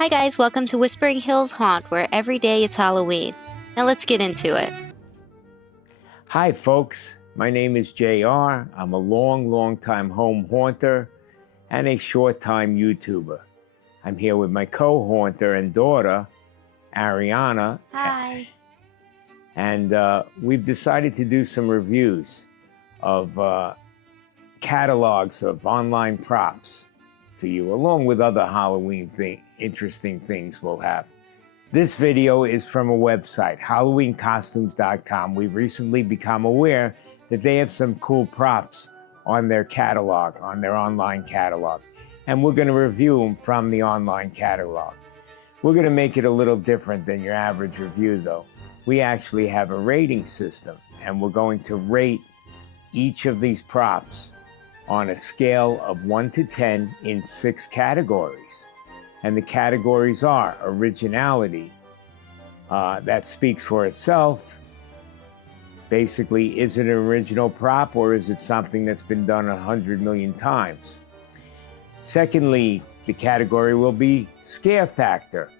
Hi guys, welcome to Whispering Hills Haunt, where every day it's Halloween. Now let's get into it. Hi folks, my name is JR. I'm a long time home haunter and a short-time YouTuber. I'm here with my co-haunter and daughter, Ariana. Hi. And we've decided to do some reviews of catalogs of online props for you, along with other Halloween interesting things we'll have. This video is from a website, HalloweenCostumes.com. We've recently become aware that they have some cool props on their catalog, on their online catalog. And we're gonna review them from the online catalog. We're gonna make it a little different than your average review though. We actually have a rating system, and we're going to rate each of these props on a scale of 1 to 10 in 6 categories. And the categories are originality, that speaks for itself. Basically, is it an original prop or is it something that's been done 100 million times? Secondly, the category will be scare factor.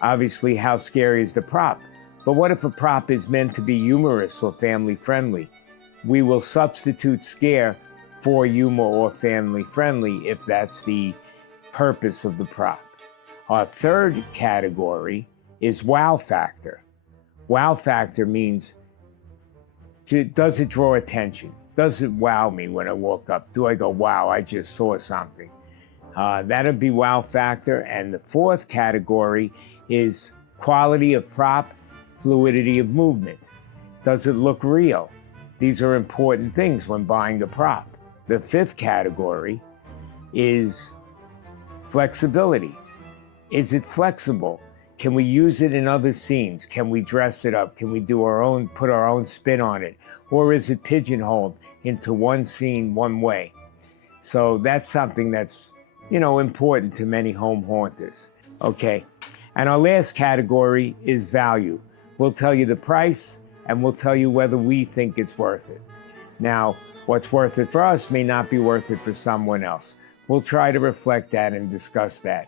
Obviously, how scary is the prop? But what if a prop is meant to be humorous or family friendly? We will substitute scare for humor or family friendly if that's the purpose of the prop. Our third category is wow factor. Wow factor means, does it draw attention? Does it wow me when I walk up? Do I go, wow, I just saw something? That'd be wow factor. And the fourth category is quality of prop, fluidity of movement. Does it look real? These are important things when buying a prop. The fifth category is flexibility. Is it flexible? Can we use it in other scenes? Can we dress it up? Can we do put our own spin on it? Or is it pigeonholed into one scene, one way? So that's something that's, important to many home haunters. Okay, and our last category is value. We'll tell you the price and we'll tell you whether we think it's worth it. Now, what's worth it for us may not be worth it for someone else. We'll try to reflect that and discuss that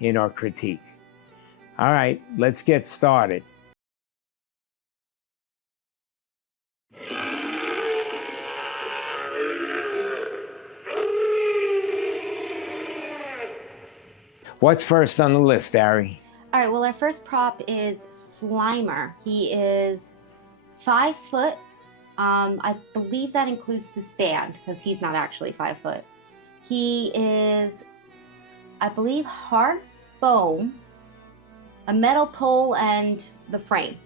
in our critique. All right, let's get started. What's first on the list, Ari? All right, well, our first prop is Slimer. He is 5 foot. I believe that includes the stand because he's not actually 5 foot. He is, I believe, hard foam, a metal pole, and the frame.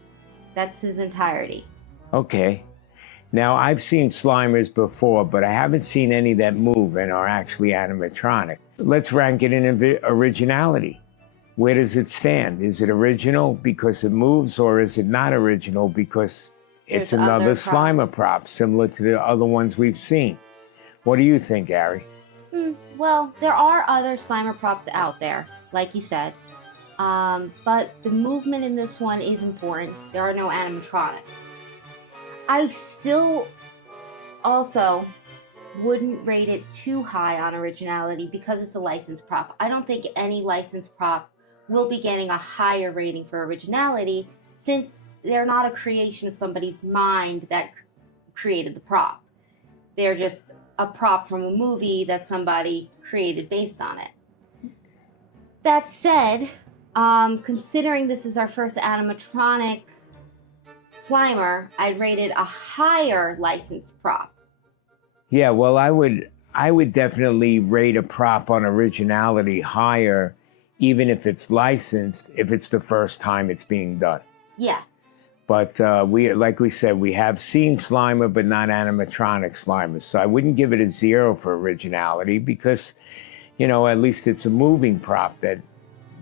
That's his entirety. Okay. Now, I've seen Slimers before, but I haven't seen any that move and are actually animatronic. Let's rank it in originality. Where does it stand? Is it original because it moves, or is it not original because it's another Slimer prop, similar to the other ones we've seen? What do you think, Ari? Well, there are other Slimer props out there, like you said. But the movement in this one is important. There are no animatronics. I still also wouldn't rate it too high on originality because it's a licensed prop. I don't think any licensed prop will be getting a higher rating for originality since they're not a creation of somebody's mind that created the prop. They're just a prop from a movie that somebody created based on it. That said, considering this is our first animatronic Slimer, I'd rate it a higher licensed prop. Yeah, well, I would definitely rate a prop on originality higher, even if it's licensed, if it's the first time it's being done. Yeah. But like we said, we have seen Slimer, but not animatronic Slimers. So I wouldn't give it a 0 for originality because, at least it's a moving prop that,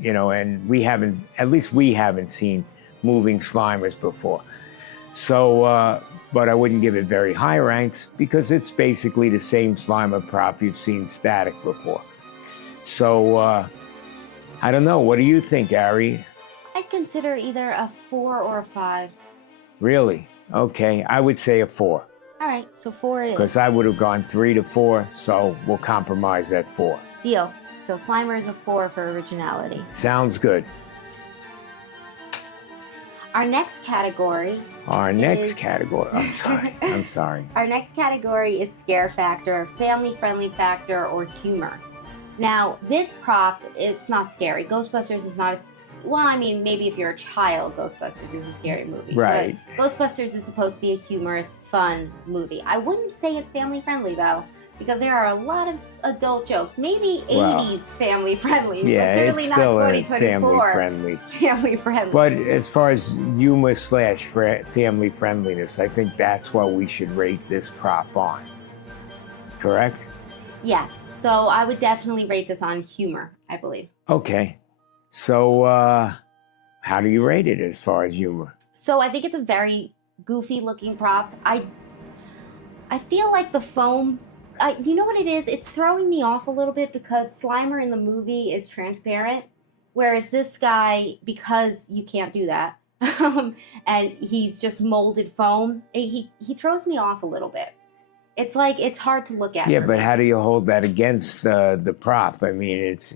and at least we haven't seen moving Slimers before. So, but I wouldn't give it very high ranks because it's basically the same Slimer prop you've seen static before. So, I don't know. What do you think, Ari? I'd consider either a 4 or a 5. Really? Okay, I would say a 4. All right, so 4 it is. Because I would have gone 3 to 4, so we'll compromise at 4. Deal. So Slimer is a 4 for originality. Sounds good. Our next category. I'm sorry. I'm sorry. Our next category is scare factor, family-friendly factor, or humor. Now, this prop, it's not scary. Ghostbusters is not well, I mean, maybe if you're a child, Ghostbusters is a scary movie. Right. But Ghostbusters is supposed to be a humorous, fun movie. I wouldn't say it's family-friendly, though, because there are a lot of adult jokes. Maybe 80s family-friendly, Yeah, but it's certainly still not a 2024. family-friendly. Family-friendly. But as far as humor / family friendliness, I think that's what we should rate this prop on. Correct? Yes. So I would definitely rate this on humor, I believe. Okay. So how do you rate it as far as humor? So I think it's a very goofy looking prop. I feel like the foam, you know what it is? It's throwing me off a little bit because Slimer in the movie is transparent, whereas this guy, because you can't do that, and he's just molded foam, he throws me off a little bit. It's like, it's hard to look at. Yeah, but how do you hold that against the prop? I mean, it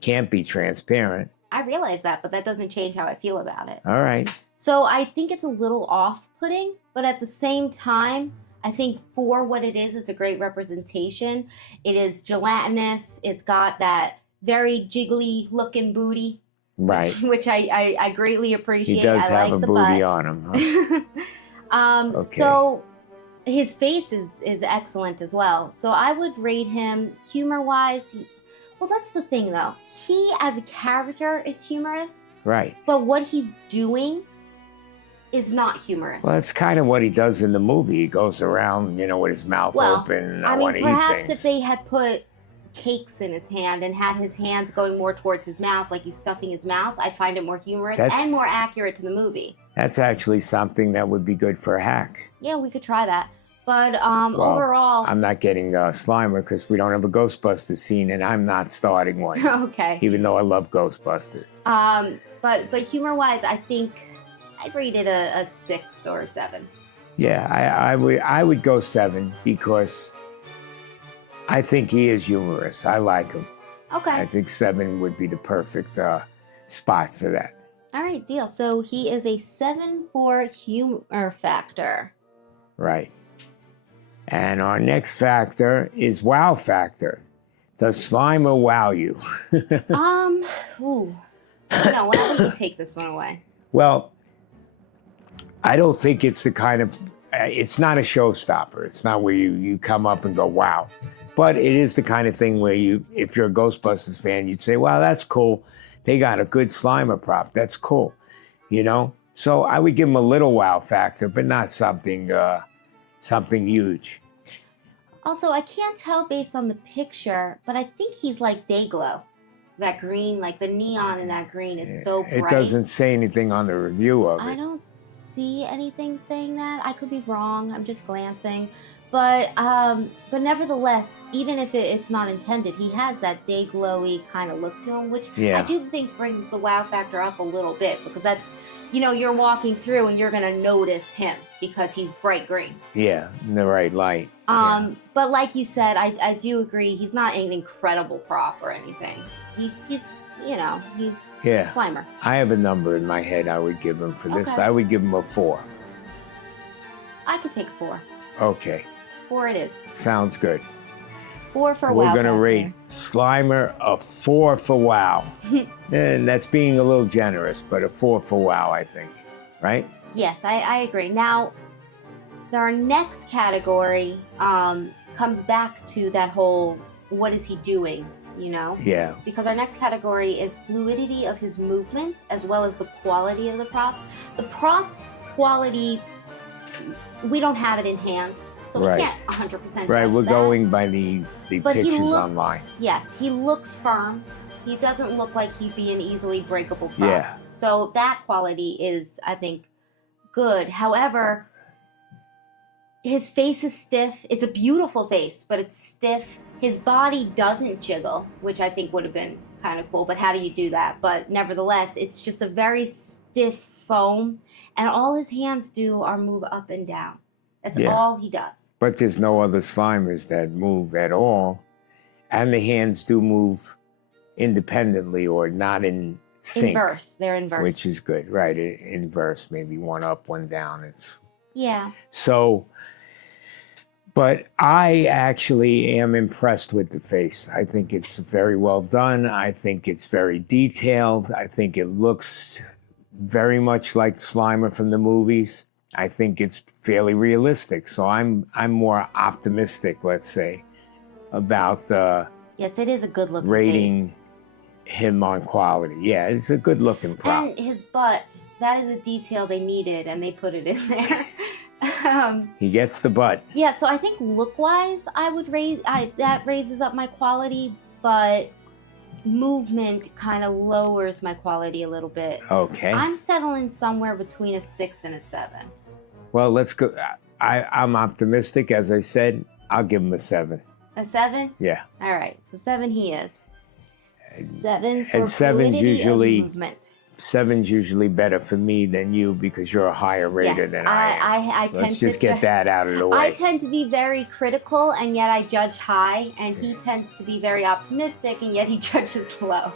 can't be transparent. I realize that, but that doesn't change how I feel about it. All right. So I think it's a little off-putting, but at the same time, I think for what it is, it's a great representation. It is gelatinous. It's got that very jiggly looking booty. Right. Which I greatly appreciate. He does have like a the booty butt. on him. Huh? Okay. So his face is excellent as well. So I would rate him humor-wise. Well, that's the thing, though. He, as a character, is humorous. Right. But what he's doing is not humorous. Well, it's kind of what he does in the movie. He goes around, with his mouth open. I mean, perhaps things. if they had put cakes in his hand and had his hands going more towards his mouth, like he's stuffing his mouth, I'd find it more humorous and more accurate to the movie. That's actually something that would be good for a hack. Yeah, we could try that. But overall... I'm not getting Slimer because we don't have a Ghostbusters scene, and I'm not starting one. Okay. Even though I love Ghostbusters. But humor-wise, I think I'd rate it a 6 or a 7. Yeah, I would go 7 because I think he is humorous. I like him. Okay. I think 7 would be the perfect spot for that. All right, deal. So he is a 7 for humor factor. Right. And our next factor is wow factor. Does Slimer wow you? Ooh. No, why don't you take this one away? Well, I don't think it's the kind of, it's not a showstopper. It's not where you come up and go, wow. But it is the kind of thing where if you're a Ghostbusters fan, you'd say, wow, that's cool. They got a good Slimer prop. That's cool. So I would give him a little wow factor, but not something huge. Also, I can't tell based on the picture, but I think he's like Dayglow. That green, like the neon in that green is so bright. It doesn't say anything on the review of it. I don't see anything saying that. I could be wrong. I'm just glancing. But nevertheless, even if it's not intended, he has that day-glowy kind of look to him, which I do think brings the wow factor up a little bit, because that's, you're walking through and you're going to notice him because he's bright green. Yeah, in the right light. But like you said, I do agree, he's not an incredible prop or anything. He's Slimer. I have a number in my head I would give him for this. Okay. I would give him a 4. I could take a 4. Okay. 4 it is. Sounds good. 4 for wow. We're going to rate Slimer a 4 for wow. And that's being a little generous, but a 4 for wow, I think. Right? Yes, I agree. Now, our next category comes back to that whole, what is he doing, Yeah. Because our next category is fluidity of his movement, as well as the quality of the prop. The prop's quality, we don't have it in hand, so we can't 100% Right, we're going by the but pictures online. Yes, he looks firm. He doesn't look like he'd be an easily breakable prop. Yeah. So that quality is, I think, good. However, his face is stiff. It's a beautiful face, but it's stiff. His body doesn't jiggle, which I think would have been kind of cool, but how do you do that? But nevertheless, it's just a very stiff foam, and all his hands do are move up and down. That's all he does. But there's no other Slimers that move at all And the hands do move independently or not in sync. Inverse. They're inverse. Which is good, right? Inverse, maybe one up, one down. Yeah. So, but I actually am impressed with the face. I think it's very well done. I think it's very detailed. I think it looks very much like Slimer from the movies. I think it's fairly realistic. So I'm more optimistic, let's say, about yes, it is a good looking rating face. him on quality. Yeah, it's a good looking prop. And his butt, that is a detail they needed, and they put it in there. He gets the butt. Yeah, so I think look-wise, I would that raises up my quality, but movement kind of lowers my quality a little bit. Okay. I'm settling somewhere between a 6 and a 7. Well, let's go. I'm optimistic. As I said, I'll give him a 7. A 7? Yeah. All right, so 7 he is. 7 for And seven's usually better for me than you because you're a higher rater than I am. So let's just get that out of the way. I tend to be very critical, and yet I judge high, and he tends to be very optimistic, and yet he judges low.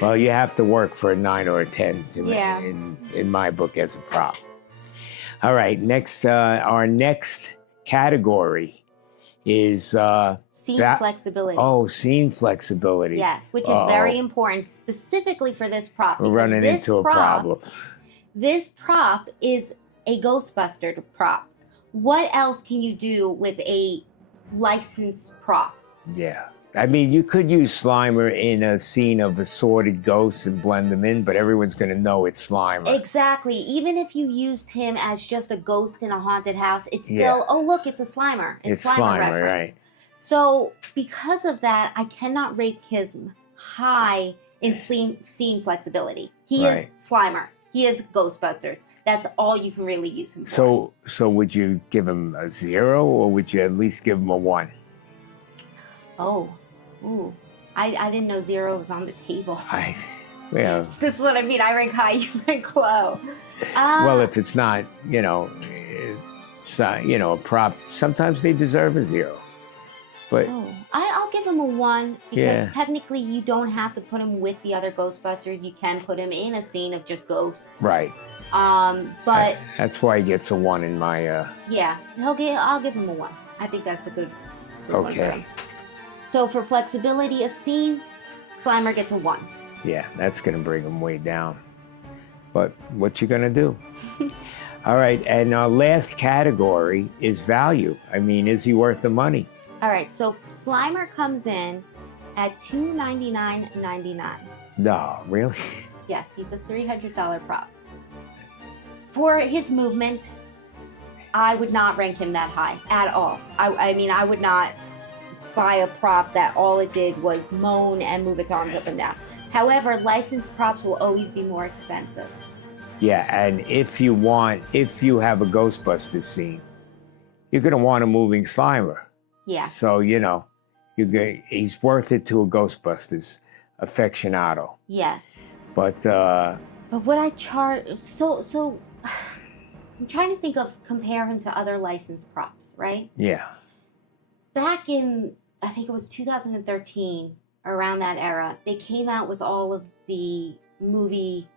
Well, you have to work for a 9 or a 10 Yeah. in my book as a prop. All right, next, our next category is Scene flexibility. Oh, scene flexibility. Yes, which is very important, specifically for this prop. We're running into a problem. This prop is a Ghostbuster prop. What else can you do with a licensed prop? Yeah. I mean, you could use Slimer in a scene of assorted ghosts and blend them in, but everyone's going to know it's Slimer. Exactly. Even if you used him as just a ghost in a haunted house, it's still, oh, look, it's a Slimer. It's Slimer reference. Right. So because of that, I cannot rate him high in scene flexibility. He is Slimer. He is Ghostbusters. That's all you can really use him for. So would you give him a 0 or would you at least give him a 1? Oh, ooh. I didn't know 0 was on the table. Yeah. This is what I mean. I rank high, you rank low. Well, if it's not, it's, a prop, sometimes they deserve a 0. But I'll give him a 1 because technically you don't have to put him with the other Ghostbusters. You can put him in a scene of just ghosts. Right. But that's why he gets a 1 in my. Yeah, I'll give him a 1. I think that's a good one for him. So for flexibility of scene, Slimer gets a 1. Yeah, that's going to bring him way down. But what you going to do? All right, and our last category is value. I mean, is he worth the money? All right, so Slimer comes in at $299.99. No, really? Yes, he's a $300 prop. For his movement, I would not rank him that high at all. I mean, I would not buy a prop that all it did was moan and move its arms up and down. However, licensed props will always be more expensive. Yeah, and if you have a Ghostbusters scene, you're going to want a moving Slimer. Yeah. So, he's worth it to a Ghostbusters aficionado. Yes. But what I charge, so I'm trying to think of compare him to other licensed props, right? Yeah. Back in, I think it was 2013, around that era, they came out with all of the movie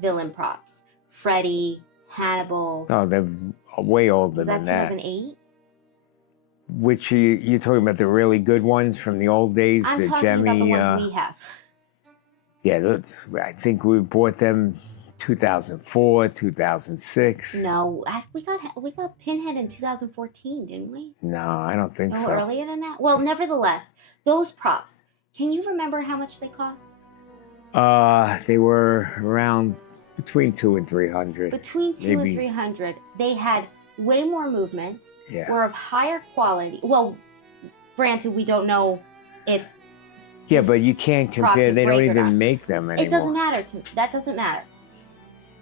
villain props. Freddy, Hannibal. Oh, they're way older than that. 2008? Which you're talking about the really good ones from the old days? I'm talking about the ones we have. Yeah, I think we bought them 2004, 2006. No, we got Pinhead in 2014, didn't we? No, I don't think so. No, earlier than that? Well, nevertheless, those props, can you remember how much they cost? They were around between $200 and $300. Between $200 and $300. They had way more movement. Yeah. Were of higher quality. Well, granted, we don't know if. Yeah, but you can't compare. They don't even make them anymore. It doesn't matter to me. That doesn't matter.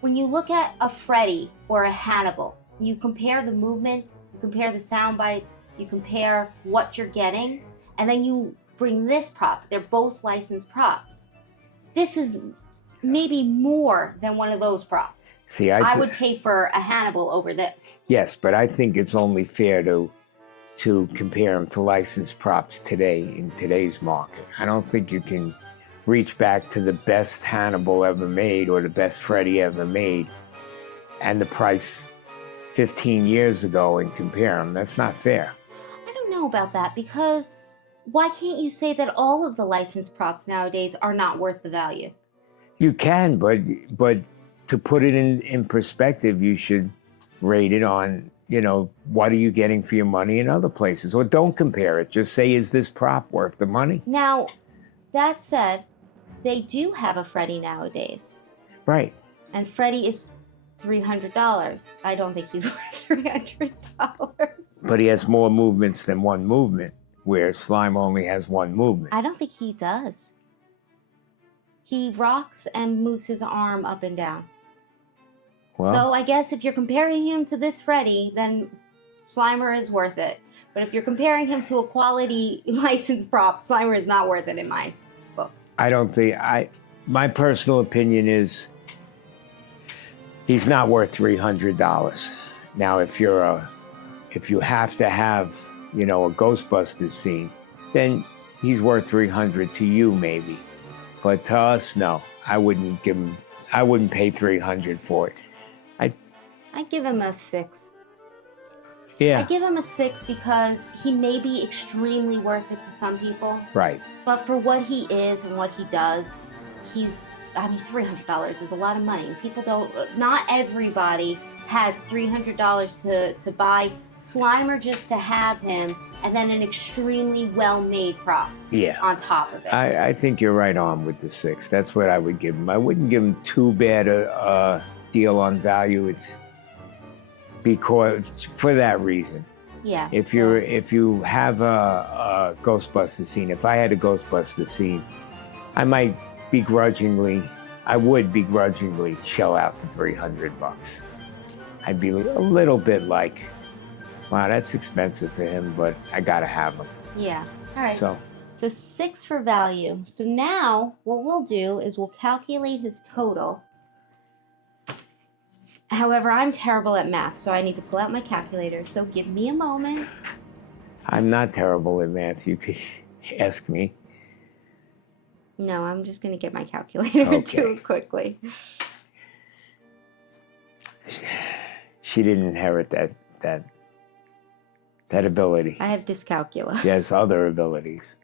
When you look at a Freddy or a Hannibal, you compare the movement, you compare the sound bites, you compare what you're getting, and then you bring this prop. They're both licensed props. This is maybe more than one of those props. See, I would pay for a Hannibal over this. Yes, but I think it's only fair to to compare them to licensed props today in today's market. I don't think you can reach back to the best Hannibal ever made or the best Freddy ever made and the price 15 years ago and compare them. That's not fair. I don't know about that, because why can't you say that all of the licensed props nowadays are not worth the value? You can, but to put it in perspective, you should rate it on, what are you getting for your money in other places? Or don't compare it. Just say, is this prop worth the money? Now, that said, they do have a Freddy nowadays. Right. And Freddy is $300. I don't think he's worth $300. But he has more movements than one movement, where Slime only has one movement. I don't think he does. He rocks and moves his arm up and down. Well, So I guess if you're comparing him to this Freddy, then Slimer is worth it. But if you're comparing him to a quality licensed prop, Slimer is not worth it in my book. I don't think, my personal opinion is he's not worth $300. Now, if you have to have, a Ghostbusters scene, then he's worth $300 to you, maybe. But to us, no. I wouldn't pay $300 for it. I give him a 6. Yeah. I give him a 6 because he may be extremely worth it to some people. Right. But for what he is and what he does, $300 is a lot of money. Not everybody has $300 to buy Slimer just to have him, and then an extremely well-made prop on top of it. I think you're right on with the 6. That's what I would give him. I wouldn't give him too bad a deal on value. It's because for that reason. Yeah. If you have a Ghostbusters scene, if I had a Ghostbusters scene, I would begrudgingly shell out the $300. I'd be a little bit like, wow, that's expensive for him, but I gotta have him. Yeah. All right. So 6 for value. So now what we'll do is we'll calculate his total. However, I'm terrible at math, so I need to pull out my calculator. So give me a moment. I'm not terrible at math. You could ask me. No, I'm just going to get my calculator and do it quickly. She didn't inherit that ability. I have dyscalculia. She has other abilities.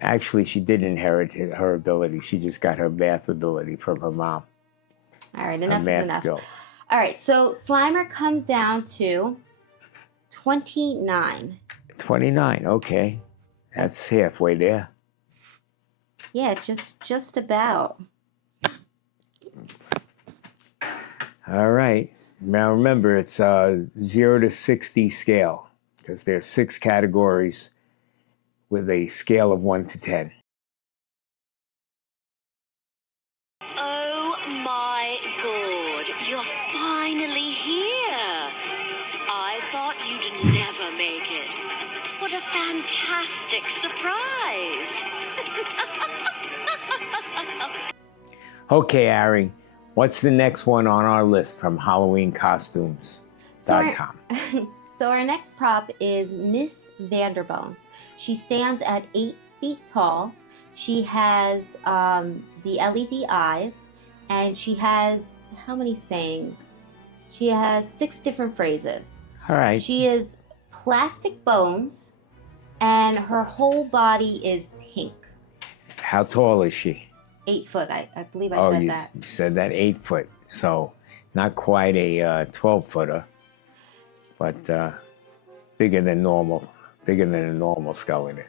Actually, she did inherit her ability. She just got her math ability from her mom. All right, enough math is enough. Skills. All right, so Slimer comes down to 29. 29, okay. That's halfway there. Yeah, just about. All right. Now remember, it's a 0 to 60 scale, because there's 6 categories with a scale of 1 to 10. Oh my God, you're finally here. I thought you'd never make it. What a fantastic surprise. Okay, Ari, what's the next one on our list from HalloweenCostumes.com? So our next prop is Miss Vanderbones. She stands at 8 feet tall. She has the LED eyes, and she has, how many sayings? She has 6 different phrases. All right. She is plastic bones, and her whole body is pink. How tall is she? 8 foot, I believe I said that. You said that, 8 foot. So not quite a 12-footer, but bigger than normal, bigger than a normal skeleton.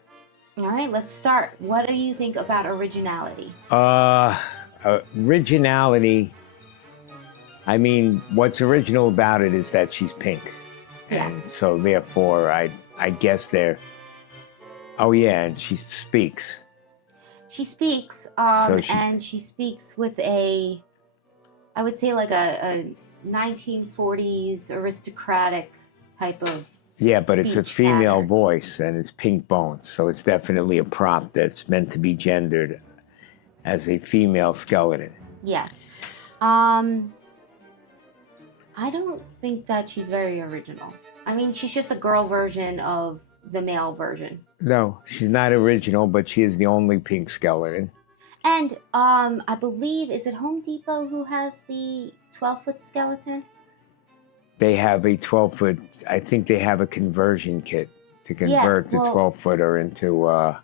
All right, let's start. What do you think about originality? Originality, I mean, what's original about it is that she's pink. Yeah. And so therefore, I guess they're, oh yeah, and she speaks. She speaks, and she speaks with I would say like a 1940s aristocratic type of Yeah, but it's a female pattern. voice, and it's pink bones, so it's definitely a prop that's meant to be gendered as a female skeleton. Yes. I don't think that she's very original. I mean, she's just a girl version of the male version. No, she's not original, but she is the only pink skeleton. And I believe, is it Home Depot who has the 12-foot skeleton? They have a 12-foot, I think they have a conversion kit to convert the 12-footer into a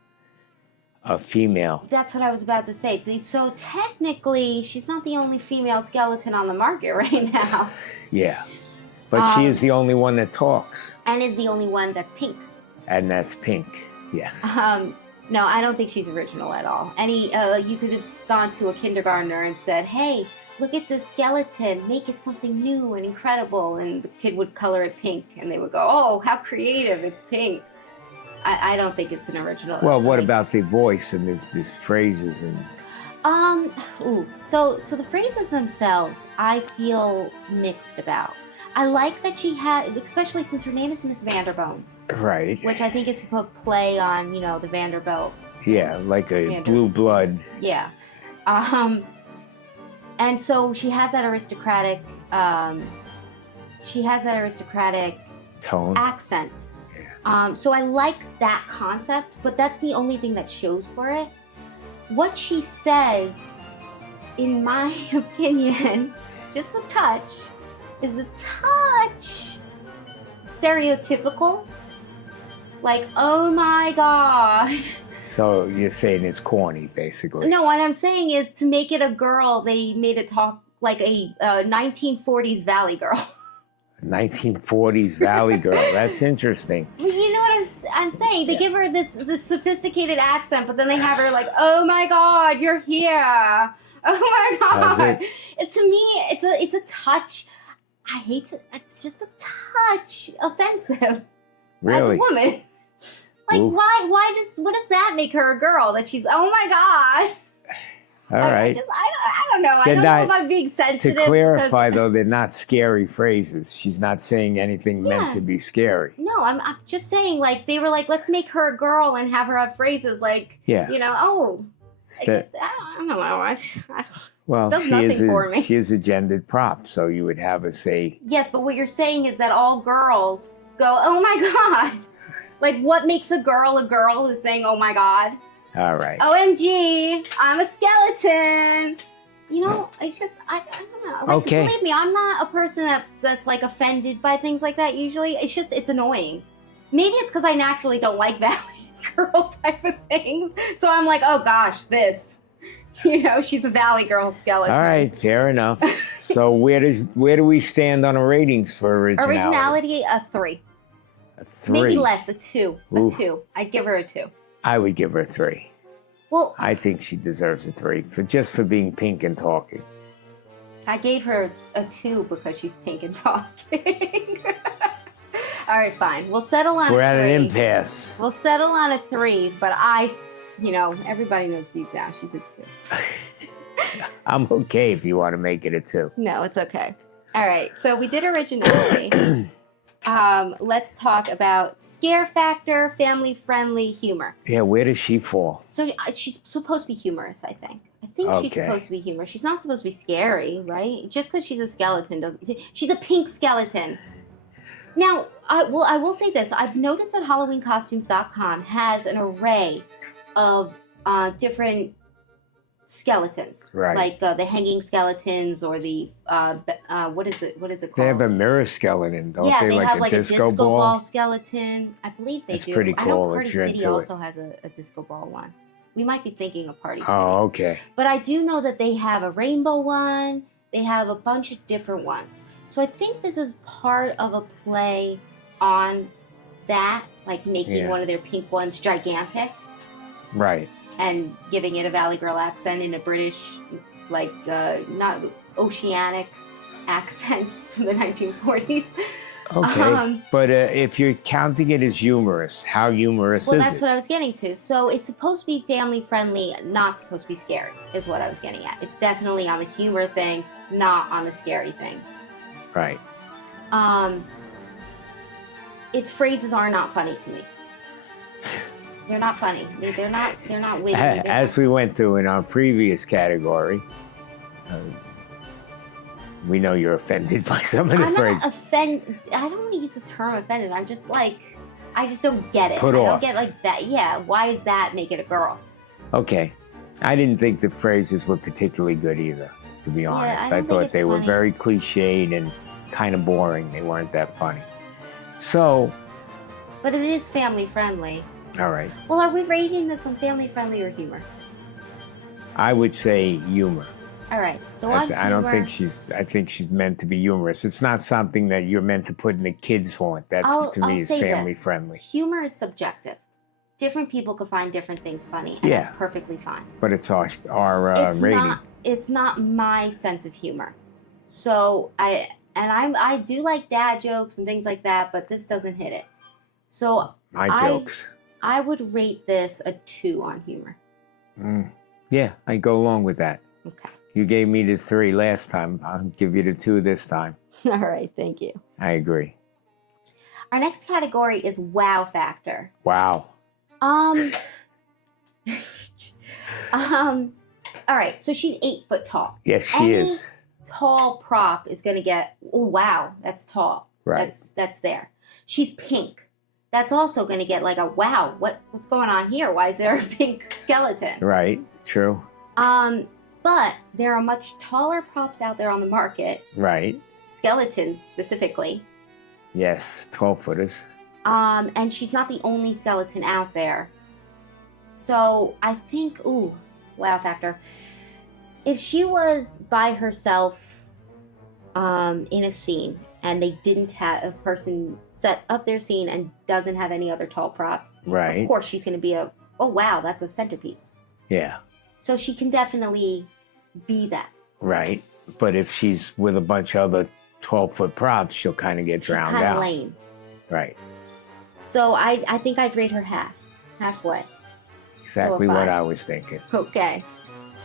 female. That's what I was about to say. So technically, she's not the only female skeleton on the market right now. Yeah, but she is the only one that talks. And is the only one that's pink. And that's pink, yes. No, I don't think she's original at all. You could have gone to a kindergartner and said, hey, look at this skeleton, make it something new and incredible. And the kid would color it pink and they would go, oh, how creative, it's pink. I don't think it's an original. Well, what about the voice and these phrases and... So the phrases themselves, I feel mixed about. I like that she had, especially since her name is Miss Vanderbones. Right. Which I think is supposed to play on, the Vanderbilt. Yeah, like a blue blood. Yeah. And so she has that aristocratic, tone, accent. Yeah. So I like that concept, but that's the only thing that shows for it. What she says, in my opinion, just a touch, is a touch stereotypical. Like, oh my God. So you're saying it's corny, basically. No, what I'm saying is to make it a girl, they made it talk like a 1940s Valley girl. 1940s Valley girl. That's interesting. Well, you know what I'm saying? They give her this sophisticated accent, but then they have her like, oh my God, you're here. Oh my God. To me, it's a touch. I hate to, it's just a touch offensive. Really? As a woman. Like, Oof. what does that make her a girl? That she's, oh my God. All right. I don't know. I don't know if I'm being sensitive. To clarify, though, they're not scary phrases. She's not saying anything meant to be scary. No, I'm just saying, like, they were like, let's make her a girl and have her have phrases like, I don't know. Well, does nothing for me. She is a gendered prop, so you would have her say... Yes, but what you're saying is that all girls go, oh my God. Like, what makes a girl who's saying, oh my God? All right. OMG, I'm a skeleton. It's just, I don't know. Like, okay. Believe me, I'm not a person that's like offended by things like that usually. It's annoying. Maybe it's because I naturally don't like Valley Girl type of things. So I'm like, oh gosh, this. She's a Valley Girl skeleton. All right, fair enough. So where do we stand on the ratings for originality? Originality, a 3. A 3. Maybe less, a 2. Ooh. A 2. I'd give her a 2. I would give her a 3. Well, I think she deserves a 3 for being pink and talking. I gave her a 2 because she's pink and talking. All right, fine. We'll settle on a 3. We're at an impasse. We'll settle on a 3, but everybody knows deep down she's a 2. I'm okay if you want to make it a 2. No, it's okay. All right, so we did originality. Let's talk about scare factor, family-friendly humor. Yeah, where does she fall? So she's supposed to be humorous, I think. She's supposed to be humorous. She's not supposed to be scary, right? Just because she's a skeleton doesn't... She's a pink skeleton. Now, I will say this. I've noticed that HalloweenCostumes.com has an array of different skeletons, right? Like the hanging skeletons or the what is it called? They have a mirror skeleton, don't they? They have like a disco ball? ball skeleton. I believe they do. That's pretty cool. I know Party if you're City into also has a disco ball one. We might be thinking of Party City. Oh, okay. But I do know that they have a rainbow one. They have a bunch of different ones. So I think this is part of a play on that, like making one of their pink ones gigantic. Right. And giving it a Valley Girl accent in a British, like, not oceanic accent from the 1940s. Okay, but if you're counting it as humorous, how humorous is it? Well, that's what I was getting to. So it's supposed to be family-friendly, not supposed to be scary, is what I was getting at. It's definitely on the humor thing, not on the scary thing. Right. Its phrases are not funny to me. They're not funny. They're not witty. As we went through in our previous category, We know you're offended by some of the I'm phrases. not offended. I don't want to use the term offended. I'm just like, I just don't get it. Put I off. don't get like that. Yeah, why is that make it a girl? Okay. I didn't think the phrases were particularly good either, to be honest. I I don't think thought it's they were funny. very cliched and kind of boring. They weren't that funny. So, But it is family friendly. all right. Well, are we rating this on family friendly or humor? I would say humor. All right. So on I don't humor, think I think she's meant to be humorous. It's not something that you're meant to put in a kid's haunt. That's, to me, I'll is say family this. friendly. Humor is subjective. Different people could find different things funny, and Yeah. that's perfectly fine. But it's our It's rating. it's not my sense of humor. So I do like dad jokes and things like that, but this doesn't hit it. So My I- jokes. I would rate this a 2 on humor. Yeah, I go along with that. Okay. You gave me the 3 last time. I'll give you the 2 this time. All right, thank you. I agree. Our next category is wow factor. Wow. All right, so she's 8 foot tall. Yes, she Any is. Tall prop is gonna get, oh wow, that's tall. Right. That's there. She's pink. That's also gonna get like a wow, what's going on here? Why is there a pink skeleton? Right. True. But there are much taller props out there on the market, Right. skeletons specifically. Yes. 12-footers. And she's not the only skeleton out there. So I think, ooh, wow factor. If she was by herself in a scene and they didn't have a person set up their scene and doesn't have any other tall props, Right. of course she's going to be oh wow, that's a centerpiece. Yeah. So she can definitely be that. Right. But if she's with a bunch of other 12-foot props, she'll kind of get She's drowned kind of out. lame. Right. So I think I'd rate her halfway. Exactly So a what 5. I was thinking. Okay.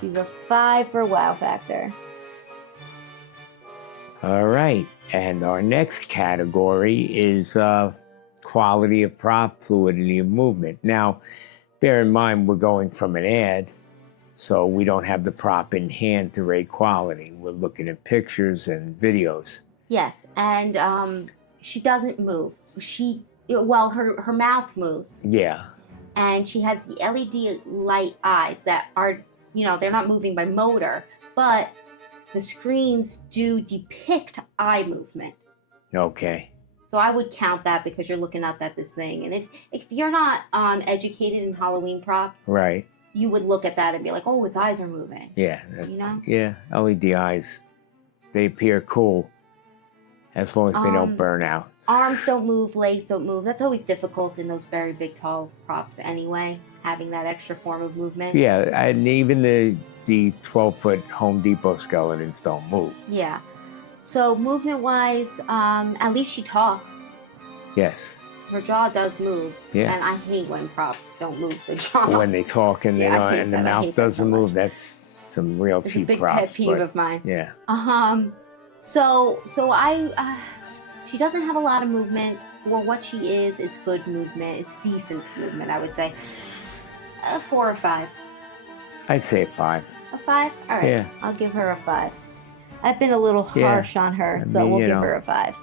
She's a 5 for wow factor. All right. And our next category is quality of prop, fluidity of movement. Now, bear in mind, we're going from an ad, so we don't have the prop in hand to rate quality. We're looking at pictures and videos. Yes, and she doesn't move. Her mouth moves, Yeah. and she has the LED light eyes that are, they're not moving by motor, but the screens do depict eye movement. Okay. So I would count that because you're looking up at this thing, and if you're not educated in Halloween props, Right. you would look at that and be like, oh, its eyes are moving. Yeah. You know? Yeah. LED eyes, they appear cool as long as they don't burn out. Arms don't move, legs don't move. That's always difficult in those very big, tall props anyway, having that extra form of movement. Yeah. And even the 12-foot Home Depot skeletons don't move. Yeah. So movement-wise, at least she talks. Yes. Her jaw does move. Yeah. And I hate when props don't move the jaw. When they talk and they Yeah, I don't, hate and the that. I hate mouth that doesn't so much. move, that's some real It's a cheap big props. pet peeve but- of mine. Yeah. So I, she doesn't have a lot of movement. Well, what she is, it's good movement. It's decent movement, I would say. 4 or 5. I'd say a 5. A 5? All right. Yeah. I'll give her a 5. I've been a little Yeah. harsh on her, I so mean, we'll you give know. her a 5.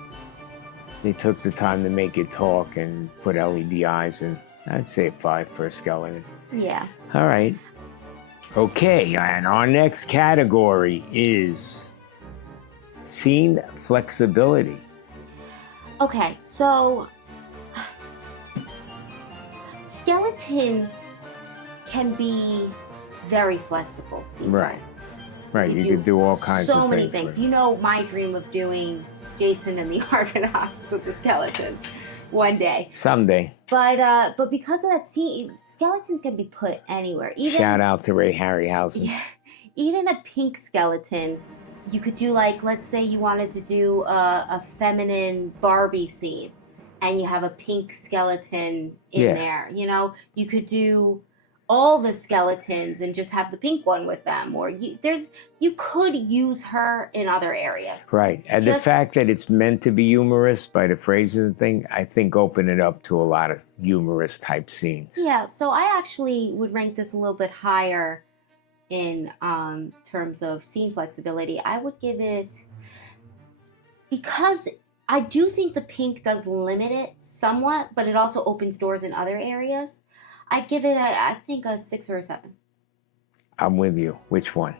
They took the time to make it talk and put LED eyes in. I'd say a 5 for a skeleton. Yeah. All right. Okay, and our next category is scene flexibility. Okay, so skeletons can be very flexible. Right. Right, They you could do all kinds so of many things. things. with- You know my dream of doing Jason and the Argonauts with the skeletons one day. Someday. But because of that scene, skeletons can be put anywhere. Even Shout out to Ray Harryhausen. Yeah, even a pink skeleton, you could do, like, let's say you wanted to do a feminine Barbie scene, and you have a pink skeleton in Yeah. there. You could do all the skeletons and just have the pink one with them, or you could use her in other areas. Right. And the Just- fact that it's meant to be humorous by the phrases and thing, I think open it up to a lot of humorous type scenes. Yeah, so I actually would rank this a little bit higher in terms of scene flexibility. I would give it because I do think the pink does limit it somewhat, but it also opens doors in other areas. I'd give it, I think, a 6 or a 7. I'm with you. Which one?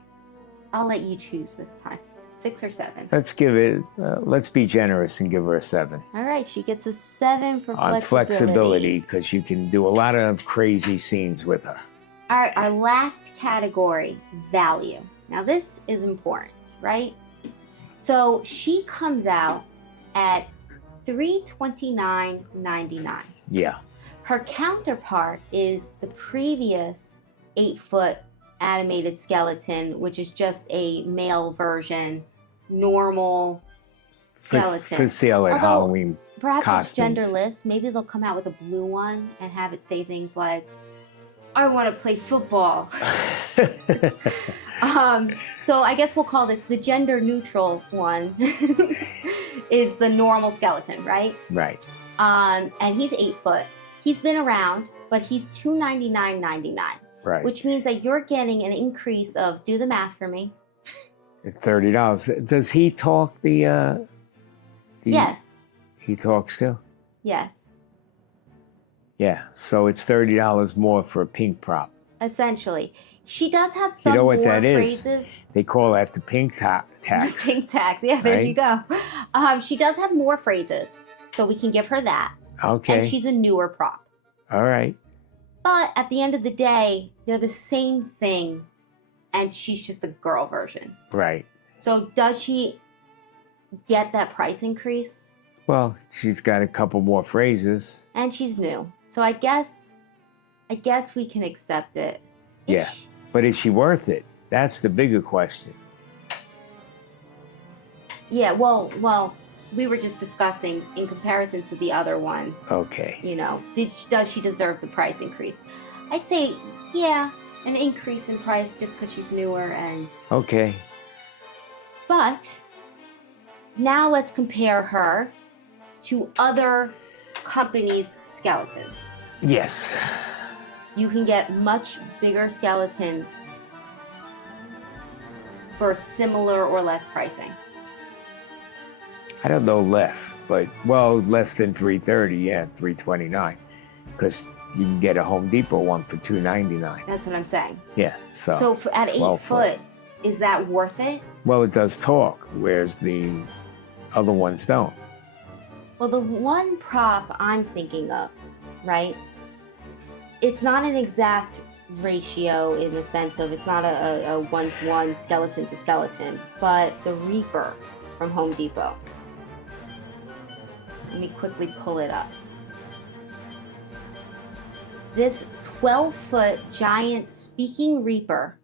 I'll let you choose this time. 6 or 7. Let's give it, let's be generous and give her a 7. All right, she gets a 7 for On flexibility, because you can do a lot of crazy scenes with her. All right, our last category, value. Now this is important, right? So she comes out at $329.99. Yeah. Her counterpart is the previous 8-foot animated skeleton, which is just a male version, normal skeleton. For sale at Although, Halloween perhaps costumes. it's genderless. Maybe they'll come out with a blue one and have it say things like, I want to play football. So I guess we'll call this the gender neutral one is the normal skeleton, right? Right. And he's 8 foot. He's been around, but he's $299.99. Right. Which means that you're getting an increase of, do the math for me. $30. Does he talk the Yes. He talks too? Yes. Yeah. So it's $30 more for a pink prop. Essentially. She does have some You know what more that is? phrases. They call that the pink tax. Pink tax. Yeah, there you go. She does have more phrases, so we can give her that. Okay. And she's a newer prop. All right. But at the end of the day, they're the same thing, and she's just a girl version. Right. So does she get that price increase? Well, she's got a couple more phrases. And she's new. So I guess we can accept it. Yeah. But is she worth it? That's the bigger question. Yeah, well, we were just discussing in comparison to the other one. Okay. You know, does she deserve the price increase? I'd say, yeah, an increase in price just because she's newer and. Okay. But now let's compare her to other companies' skeletons. Yes. You can get much bigger skeletons for similar or less pricing. I don't know less, but well, less than $330, yeah, $329, because you can get a Home Depot one for $299. That's what I'm saying. Yeah, so. So at 8 12 foot, is that worth it? Well, it does talk, whereas the other ones don't. Well, the one prop I'm thinking of, right? It's not an exact ratio in the sense of it's not a one-to-one skeleton to skeleton, but the Reaper from Home Depot. Let me quickly pull it up. This 12-foot giant speaking Reaper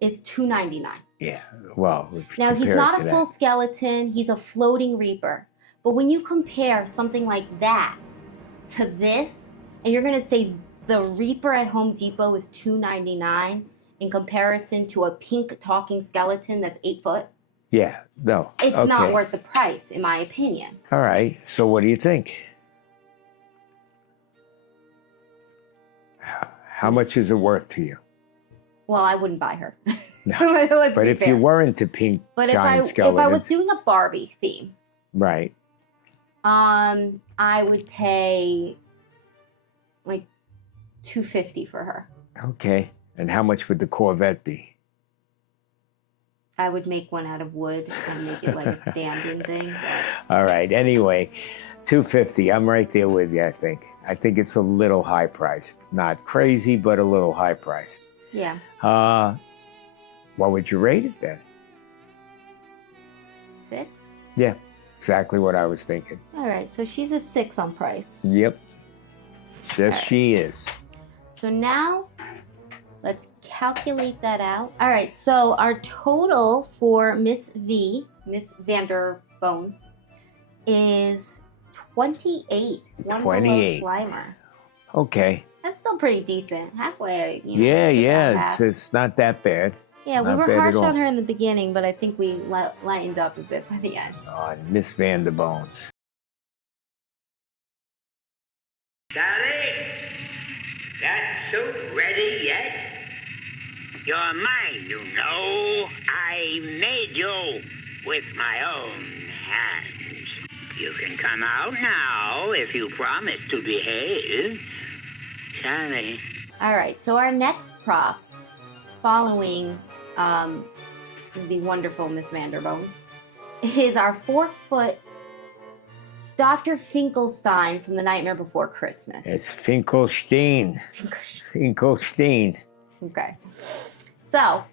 is $299. Yeah, well, if you Now, he's compare it not to a that. full skeleton, he's a floating Reaper. But when you compare something like that to this, and you're going to say the Reaper at Home Depot is $299 in comparison to a pink talking skeleton that's 8 foot, Yeah, no. it's okay. not worth the price, in my opinion. All right, so what do you think? How much is it worth to you? Well, I wouldn't buy her. No. Let's But be if fair. you were into pink But giant if skeletons, I was doing a Barbie theme, right? I would pay like $250 for her. Okay, and how much would the Corvette be? I would make one out of wood and make it like a standing thing. All right. Anyway, $250. I'm right there with you. I think it's a little high priced. Not crazy, but a little high priced. Yeah. What would you rate it then? 6? Yeah, exactly what I was thinking. All right, so she's a 6 on price. Yep. Yes, she is. So now let's calculate that out. All right, so our total for Miss Vanderbones, is 28. 28. One below Slimer. Okay. That's still pretty decent. Halfway. Yeah. It's not that bad. Yeah, we Not were bad at harsh all. on her in the beginning, but I think we lightened up a bit by the end. Miss Vanderbones. Sally, that suit ready yet? You're mine, you know. I made you with my own hands. You can come out now if you promise to behave. Sally. All right, so our next prop, following the wonderful Miss Vanderbones, is our 4-foot Dr. Finkelstein from The Nightmare Before Christmas. It's Finkelstein. Finkelstein. Okay. So,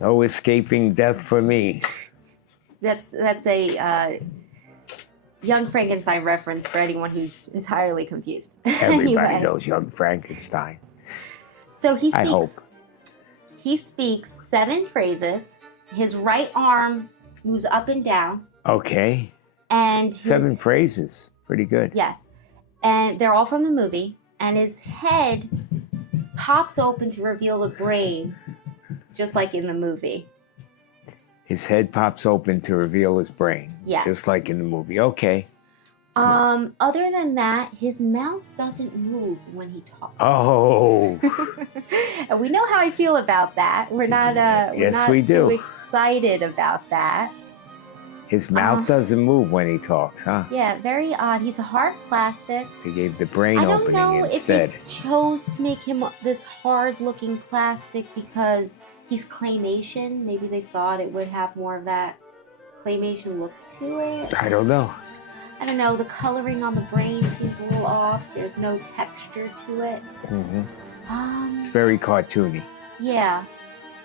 No escaping death for me. that's a Young Frankenstein reference for anyone who's entirely confused. Everybody Anyway, knows Young Frankenstein. so he speaks. I hope. He speaks 7 phrases. His right arm moves up and down, Okay. and his, 7 phrases. Pretty good. Yes, and they're all from the movie. And his head pops open to reveal the brain, just like in the movie. His head pops open to reveal his brain. Yes. Just like in the movie. Okay. Other than that, his mouth doesn't move when he talks. Oh. And we know how I feel about that. We're not Yes, we're not we too do. excited about that. His mouth doesn't move when he talks, huh? Yeah, very odd. He's a hard plastic. They gave the brain I don't opening know instead. if they chose to make him this hard-looking plastic because he's claymation. Maybe they thought it would have more of that claymation look to it. I don't know. I don't know. The coloring on the brain seems a little off. There's no texture to it. It's very cartoony. Yeah,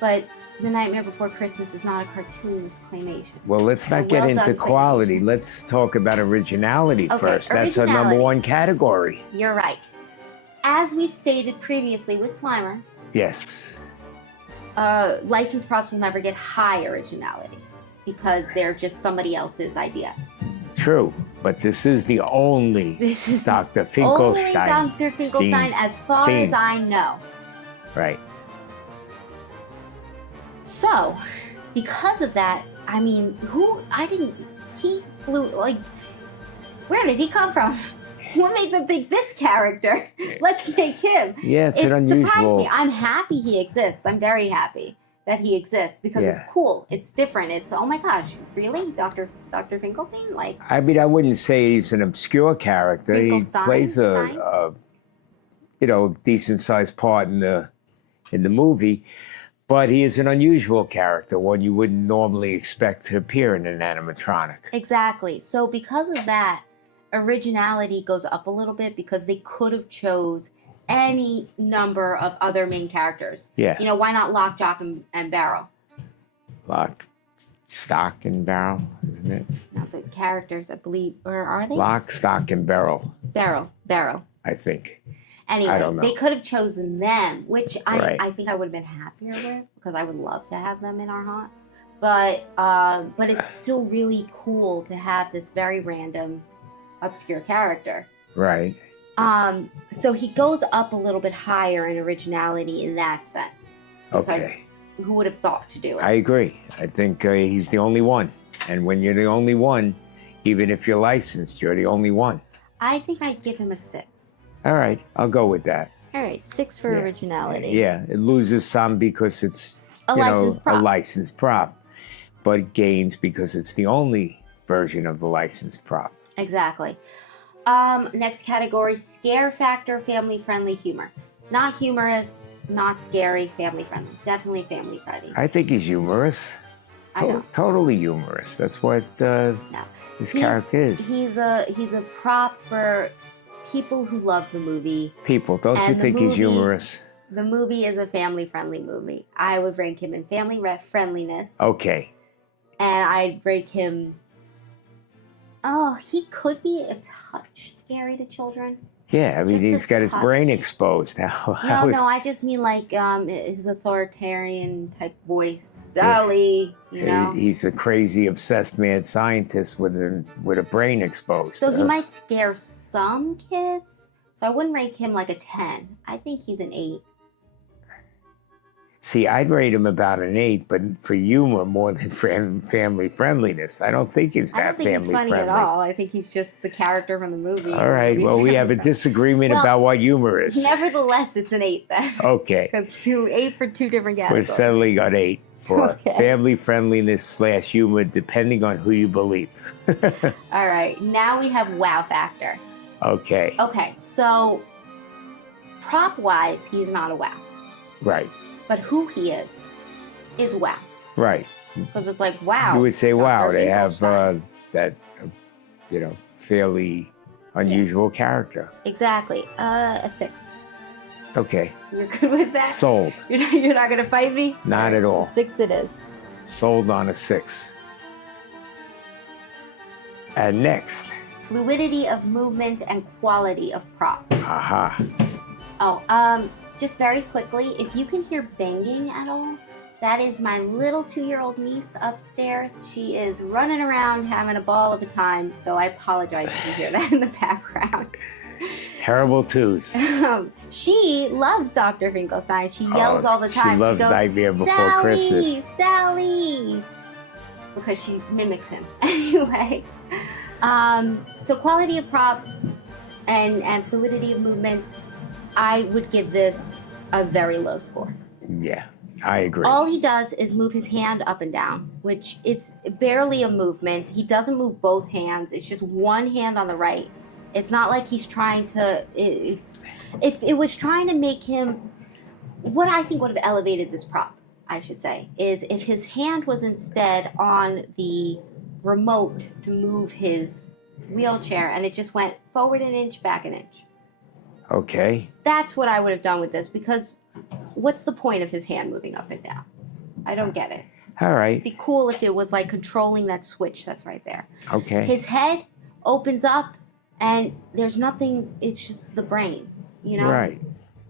but The Nightmare Before Christmas is not a cartoon, it's claymation. Well, let's not get well into done, quality. claymation. Let's talk about originality Okay, first. That's our originality. number 1 category. You're right. As we've stated previously with Slimer, Yes. licensed props will never get high originality because they're just somebody else's idea. True. But this is the only This is Dr. only Finkelstein. Dr. Finkelstein as far as I know. Right. So, because of that, I mean, he flew, like, where did he come from? What made them think this character? Let's make him. Yeah, it's an Surprised unusual. me. I'm happy he exists. I'm very happy that he exists because it's Yeah. cool. It's different. It's, oh my gosh, really? Dr. Finkelstein? Like, I mean, I wouldn't say he's an obscure character. He Finkelstein, plays a decent sized part in the movie, but he is an unusual character, one you wouldn't normally expect to appear in an animatronic. exactly. So because of that, originality goes up a little bit because they could have chose any number of other main characters. Yeah. You know, why not Lock, Jock, and Barrel? Lock, stock, and barrel, isn't it? Now the characters, I believe, or are they? Lock, stock, and barrel, Barrel. I think. Anyway, I don't know. they could have chosen them, which Right. I think I would have been happier with because I would love to have them in our haunt. But it's still really cool to have this very random, obscure character. Right. So he goes up a little bit higher in originality in that sense. Okay. Who would have thought to do it? I agree. I think he's the only one. And when you're the only one, even if you're licensed, you're the only one. I think I'd give him a 6. All right, I'll go with that. All right, 6 for Yeah. originality. Yeah, it loses some because it's A licensed prop. a licensed prop, but it gains because it's the only version of the licensed prop. Exactly. Next category, scare factor, family-friendly humor. Not humorous, not scary, family-friendly. Definitely family-friendly. I think he's humorous. I know. Totally humorous. That's what his character is. He's a prop for people who love the movie. People, don't you And the think he's movie- humorous? The movie is a family-friendly movie. I would rank him in family friendliness, Okay. and I'd rank him. Oh, he could be a touch scary to children. Yeah, I mean, Just he's a got his touch. brain exposed. No, I just mean like his authoritarian type voice, Sally. You know. He's a crazy, obsessed mad scientist with a brain exposed. So he might scare some kids. So I wouldn't rank him like a 10. I think he's an 8. See, I'd rate him about an 8, but for humor more than family friendliness. I don't think he's I don't that think he's family funny friendly. at all. I think he's just the character from the movie. All right, well, we have a disagreement Well, about what humor is. Nevertheless, it's an 8 then. Okay, Because 8 for 2 different we categories. suddenly got 8. for Okay. family friendliness / humor, depending on who you believe. All right, now we have wow factor. Okay, Okay, so prop-wise, he's not a wow. right, But who he is wow. right. Because it's like, wow. You would say, wow, Dr. they have Finkelstein. that, fairly unusual character. Exactly. A 6. Okay, You're good with that? sold. You're not going to fight me? Not at all. 6 it is. Sold on a 6. And next, Fluidity of movement and quality of prop. aha, Oh, just very quickly, if you can hear banging at all, that is my little 2-year-old niece upstairs. She is running around having a ball of a time, so I apologize if you hear that in the background. terrible twos. She loves Dr. Finkelstein. She yells all the time. She loves goes, Nightmare Before Sally, Christmas. Sally! Because she mimics him. Anyway, so quality of prop and fluidity of movement, I would give this a very low score. Yeah, I agree. All he does is move his hand up and down, which it's barely a movement. He doesn't move both hands. It's just one hand on the right. It's not like he's trying to, if it was trying to make him, what I think would have elevated this prop, I should say, is if his hand was instead on the remote to move his wheelchair and it just went forward an inch, back an inch. Okay, That's what I would have done with this, because what's the point of his hand moving up and down? I don't get it. all right, It'd be cool if it was like controlling that switch that's right there. okay. His head opens up and there's nothing, it's just the brain, you know? Right.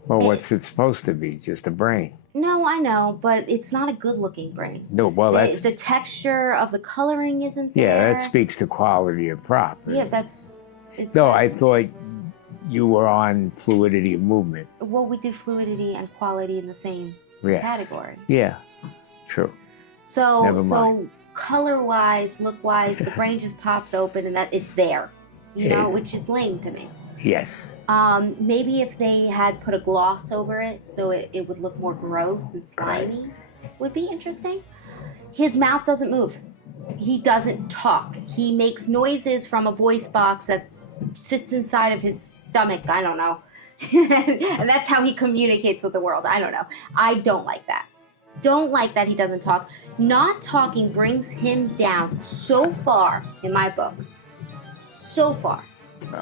Well, what's it supposed to be? Just a brain? No, I know, but it's not a good looking brain. No, well, that's... The texture of the coloring isn't there. Yeah, that speaks to quality of prop. Yeah, it's No, I thought you were on fluidity of movement. well, we do fluidity and quality in the same Yes. category. Yeah, true. So, Never mind. color wise, look wise, the brain just pops open and that it's there, you know, Yeah. which is lame to me. Yes. Maybe if they had put a gloss over it so it would look more gross and slimy, would be interesting. His mouth doesn't move. He doesn't talk. He makes noises from a voice box that sits inside of his stomach. I don't know. And that's how he communicates with the world. I don't know. I don't like that. Don't like that he doesn't talk. Not talking brings him down so far in my book. So far.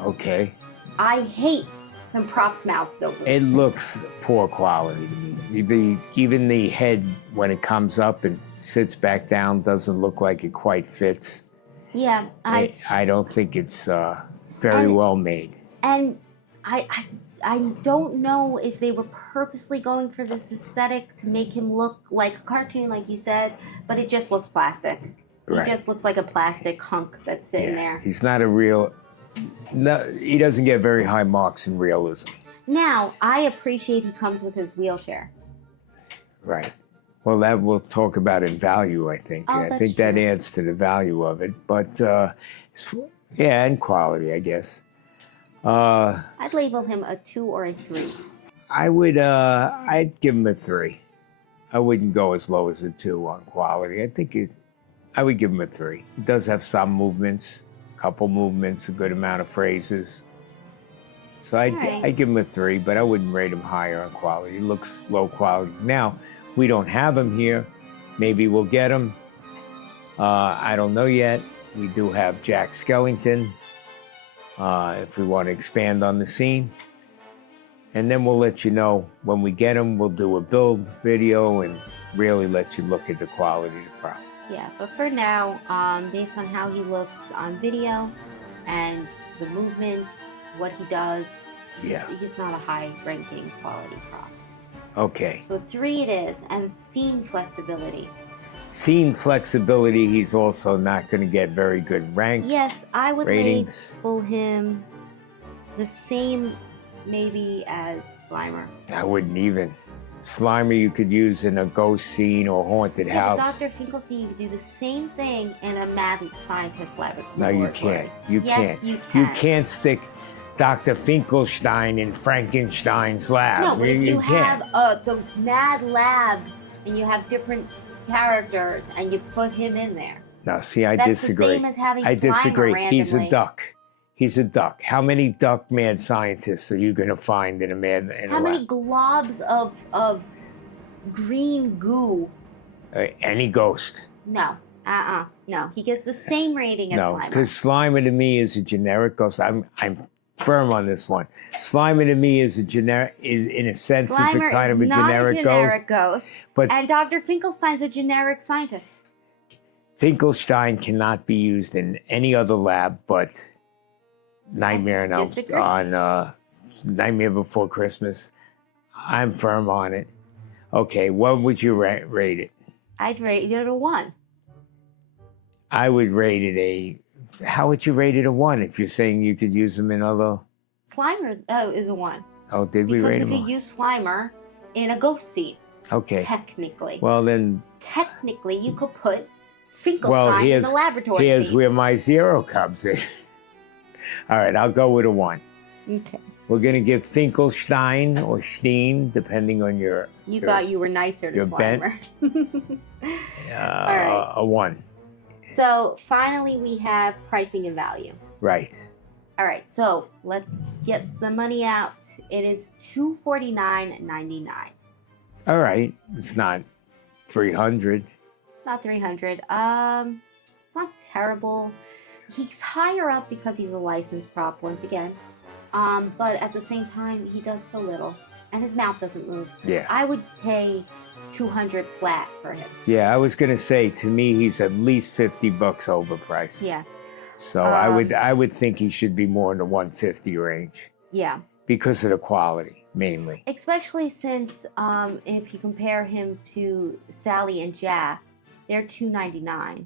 Okay. I hate when props' mouths don't move. It looks poor quality to me. Even the head, when it comes up and sits back down, doesn't look like it quite fits. Yeah, I don't think it's very And- well made. and I don't know if they were purposely going for this aesthetic to make him look like a cartoon, like you said, but it just looks plastic. Right. He just looks like a plastic hunk that's sitting there. He's not a real... No, he doesn't get very high marks in realism. Now, I appreciate he comes with his wheelchair. Right. Well, that we'll talk about in value, I think. Oh, I that's think that true. adds to the value of it. But, yeah, and quality, I guess. I'd label him a 2 or a 3. I would, I'd give him a 3. I wouldn't go as low as a 2 on quality. I would give him a 3. He does have some movements, a couple movements, a good amount of phrases. So All right. I'd give him a 3, but I wouldn't rate him higher on quality. He looks low quality. Now, we don't have him here. Maybe we'll get him. I don't know yet. We do have Jack Skellington, if we want to expand on the scene. And then we'll let you know when we get him. We'll do a build video and really let you look at the quality of the prop. Yeah, but for now, based on how he looks on video and the movements, what he does, Yeah. he's not a high-ranking quality prop. Okay. So 3 it is, and scene flexibility. Scene flexibility, he's also not going to get very good rank. Yes, I would Ratings. label him the same maybe as Slimer. I wouldn't even. Slimer you could use in a ghost scene or haunted Yeah, but house. Dr. Finkelstein could do the same thing in a mad scientist laboratory. No, you can't. You Yes, can't. you You can. can't stick Dr. Finkelstein in Frankenstein's lab. No, but if you can't. have the mad lab and you have different characters and you put him in there. No, see, I That's disagree. the same as having I Slimer disagree. randomly. He's a duck. He's a duck. How many duck mad scientists are you going to find in a mad in How a many lab? globs of green goo? Any ghost. No. No. He gets the same rating as No, Slimer. because Slimer to me is a generic ghost. I'm firm on this one. Slimer to me is a generic, is in a sense is a Slimer kind is of a not generic, a generic ghost. ghost. But And Dr. Finkelstein's a generic scientist. Finkelstein cannot be used in any other lab but Nightmare on Nightmare Before Christmas. I'm firm on it. Okay, what would you rate it? I'd rate it a 1. I would rate it a. How would you rate it a 1 if you're saying you could use them in other? Slimer is a 1. Oh, did we Because rate we them? could use Slimer in a ghost scene. Okay. Technically. Well then. Technically, you could put Finkelstein in the laboratory. Here's scene. where my 0 comes in. All right, I'll go with a 1. Okay. We're gonna give Finkelstein or Steen, depending on your. You thought you were nicer to your bent. Slimer. All right. A 1. So finally, we have pricing and value. Right. All right, so let's get the money out. It is $249.99. All right. It's not 300. It's not 300. It's not terrible. He's higher up because he's a licensed prop once again. But at the same time, he does so little, and his mouth doesn't move. Yeah. I would pay $200 flat for him. Yeah, I was gonna say to me he's at least $50 overpriced. Yeah. So I would think he should be more in the 150 range Yeah. because of the quality mainly. Especially since if you compare him to Sally and Jack, they're $299.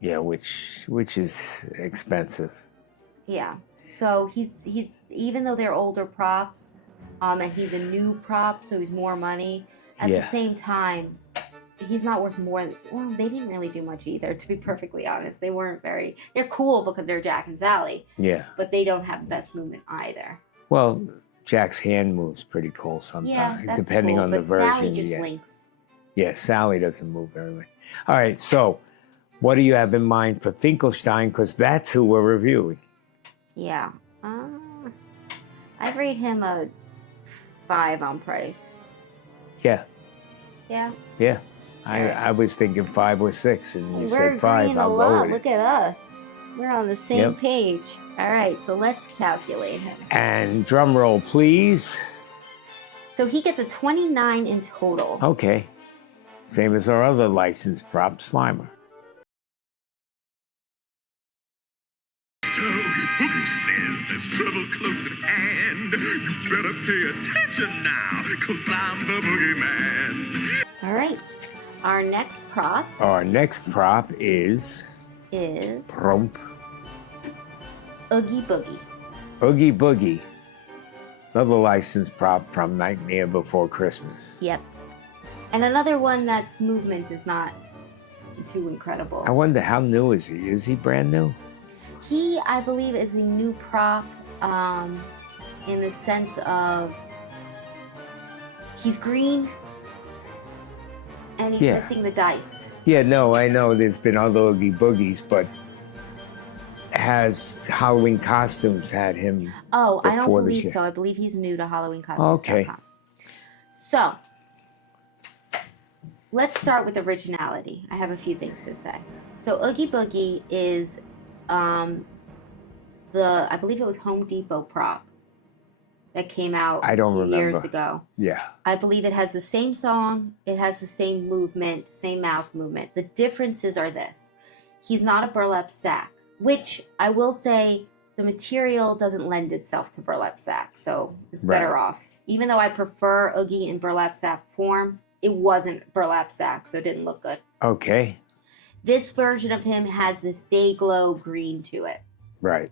Yeah, which is expensive. Yeah. So he's even though they're older props, and he's a new prop, so he's more money. At the same time, he's not worth more. Well, they didn't really do much either, to be perfectly honest. They weren't very. They're cool because they're Jack and Sally. Yeah. But they don't have the best movement either. Well, Jack's hand moves pretty cool sometimes, Yeah, that's depending cool, on the but version. Sally just blinks. Yeah, Sally doesn't move very much. All right, so what do you have in mind for Finkelstein? Because that's who we're reviewing. Yeah. I'd rate him a 5 on price. Yeah. Yeah. Yeah. I was thinking 5 or 6, and you We're said 5. agreeing a I'll go lot. with it. Look at us. We're on the same page. All right, so let's calculate him. And drum roll, please. So he gets a 29 in total. Okay. Same as our other licensed prop, Slimer. Who says there's trouble close at hand? You better pay attention now, 'cause I'm the boogeyman. All right. Our next prop Our next prop is is Promp. Oogie Boogie. Oogie Boogie. Another licensed prop from Nightmare Before Christmas. Yep. And another one that's movement is not too incredible. I wonder how new is he? Is he brand new? He, I believe, is a new prop in the sense of he's green and he's missing the dice. Yeah, no, I know there's been other Oogie Boogies, but has Halloween Costumes had him? Oh, I don't before the believe show? so. I believe he's new to HalloweenCostumes.com. Okay. So, let's start with originality. I have a few things to say. So, Oogie Boogie is I believe it was Home Depot prop that came out I don't remember. years ago. Yeah. I believe it has the same song, it has the same movement, same mouth movement. The differences are this. He's not a burlap sack, which I will say the material doesn't lend itself to burlap sack, so it's better off. Even though I prefer Oogie in burlap sack form, it wasn't burlap sack, so it didn't look good. Okay. This version of him has this day glow green to it. Right.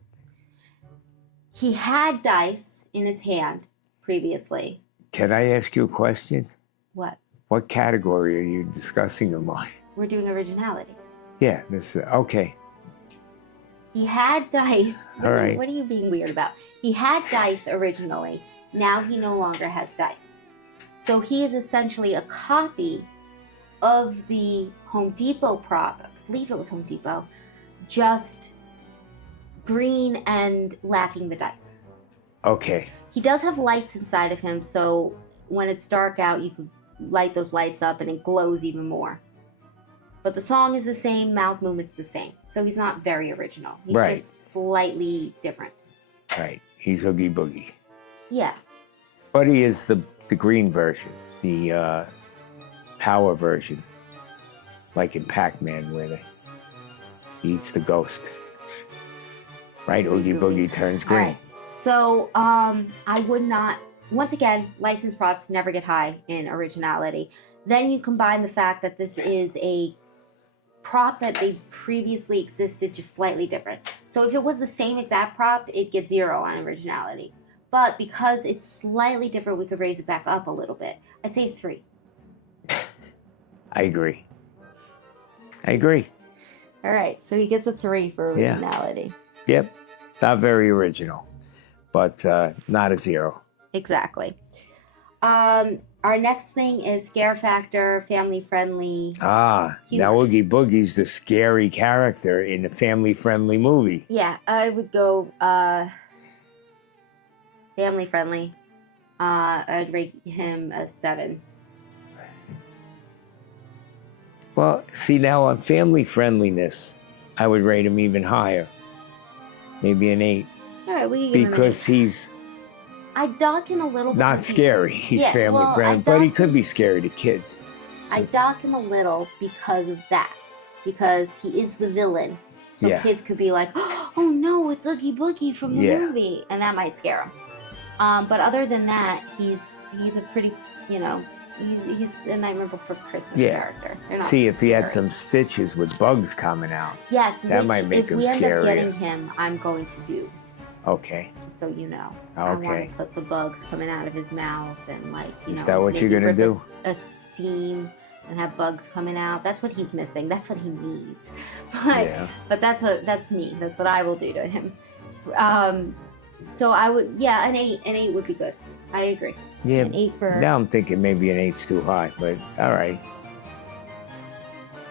He had dice in his hand previously. Can I ask you a question? What? What category are you discussing them on? We're doing originality. Yeah, this okay. He had dice. All right. What are you being weird about? He had dice originally. Now he no longer has dice. So he is essentially a copy of the Home Depot prop, I believe it was Home Depot, just green and lacking the dice. Okay. He does have lights inside of him, so when it's dark out, you could light those lights up and it glows even more. But the song is the same, mouth movement's the same. So he's not very original. He's Right. just slightly different. Right. He's Oogie Boogie. Yeah. But he is the green version, the power version. Like in Pac-Man where he eats the ghost. Right? Oogie Boogie turns green. All right. So I would not, once again, licensed props never get high in originality. Then you combine the fact that this is a prop that they previously existed, just slightly different. So if it was the same exact prop, it gets 0 on originality. But because it's slightly different, we could raise it back up a little bit. I'd say 3. I agree. I agree. All right, so he gets a 3 for originality. Yeah. Yep. Not very original, but not a 0. Exactly. Our next thing is scare factor, family friendly. Now Oogie Boogie's the scary character in a family friendly movie. Yeah, I would go family friendly. I'd rate him a 7. Well, see, now on family friendliness, I would rate him even higher. Maybe an 8. All right, we can give him Because he's I dock him a little bit. not scary. He's Yeah, family well, friendly, but he could be scary to kids. I dock him a little because of that. Because he is the villain. So Yeah. kids could be like, oh no, it's Oogie Boogie from the Yeah. movie. And that might scare him. But other than that, he's a pretty, he's a Nightmare Before Christmas character. They're not See, if he had scary. some stitches with bugs coming out. Yes, that might make if him we end scarier. up getting him, I'm going to do. Okay. Just so you know. Okay. I want to put the bugs coming out of his mouth and Is that what you're maybe gonna rip do? A seam and have bugs coming out. That's what he's missing. That's what he needs. But that's me. That's what I will do to him. So I would, an 8. An 8 would be good. I agree. Yeah. An 8 for. Now I'm thinking maybe an 8's too high, but all right.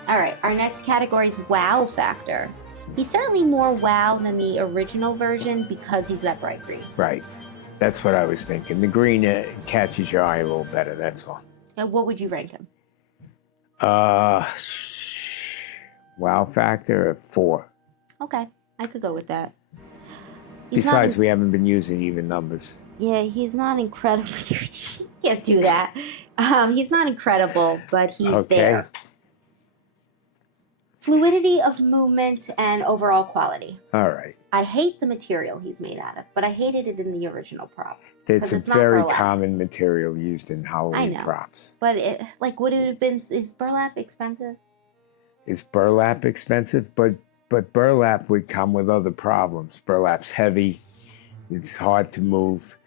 All right. Our next category is wow factor. He's certainly more wow than the original version because he's that bright green. Right. That's what I was thinking. The green catches your eye a little better, that's all. And what would you rank him? Wow factor, 4. Okay. I could go with that. Besides, we haven't been using even numbers. Yeah, he's not incredible. You can't do that. He's not incredible, but he's there. Fluidity of movement and overall quality. All right. I hate the material he's made out of, but I hated it in the original prop. It's a it's not very burlap. common material used in Halloween props. But would it have been, is burlap expensive? Is burlap expensive? But burlap would come with other problems. Burlap's heavy. It's hard to move.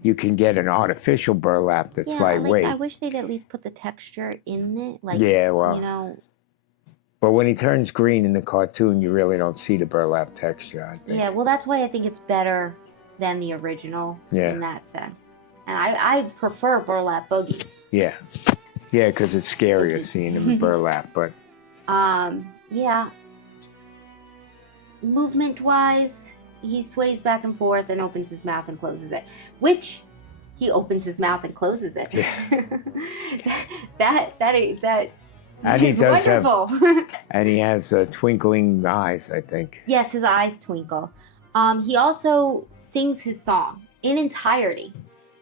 You can get an artificial burlap that's lightweight. I wish they'd at least put the texture in it. But when he turns green in the cartoon, you really don't see the burlap texture, I think. Yeah, well, that's why I think it's better than the original in that sense. And I prefer burlap boogie. Yeah. Yeah, because it's scarier seeing him in burlap, but... Yeah. Movement-wise, he sways back and forth and opens his mouth and closes it. Which, he opens his mouth and closes it. that And he is does wonderful. And he has twinkling eyes, I think. Yes, his eyes twinkle. He also sings his song in entirety.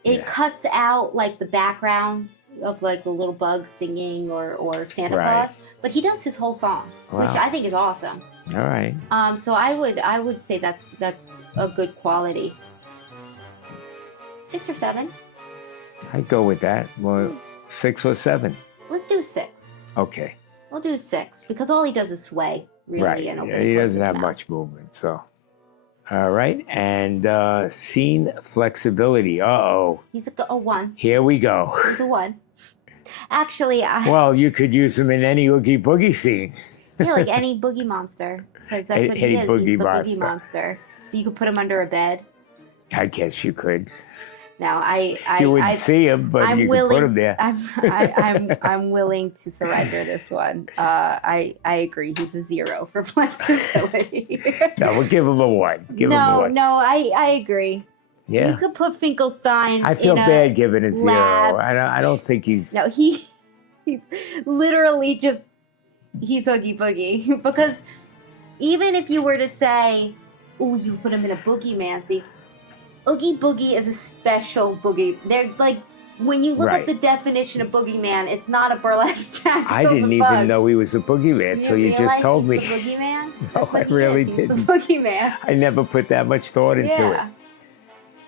It cuts out the background of the little bugs singing or Santa Claus, but he does his whole song, which I think is awesome. All right. So I would say that's a good quality. 6 or 7? I'd go with that. Well, 6 or 7. Let's do a 6. Okay. We'll do a 6 because all he does is sway. Really, Right. and Yeah, he doesn't have much movement, so. All right. And scene flexibility. Uh-oh. He's a 1. Here we go. He's a 1. Actually, Well, you could use him in any Oogie Boogie scene. Yeah, like any boogie monster, because that's what he is. He's the boogie monster. So you could put him under a bed. I guess you could. Now, You wouldn't see him, but I'm you could willing. put him there. I'm willing to surrender this one. I agree. He's a 0 for flexibility. No, we'll give him a 1. Give him a 1. No, I agree. You Yeah. could put Finkelstein. I feel in bad giving a 0. lab. I don't think he's. No, he's literally just he's Oogie Boogie because even if you were to say, "Oh, you put him in a boogeyman," see, Oogie Boogie is a special boogie. They're like when you look Right. up the definition of boogeyman, it's not a burlap sack. I filled didn't with even bugs. know he was a boogeyman until you realize just told me. he's the boogeyman? No, That's what I he really is. He's didn't. the boogeyman. I never put that much thought into Yeah. it.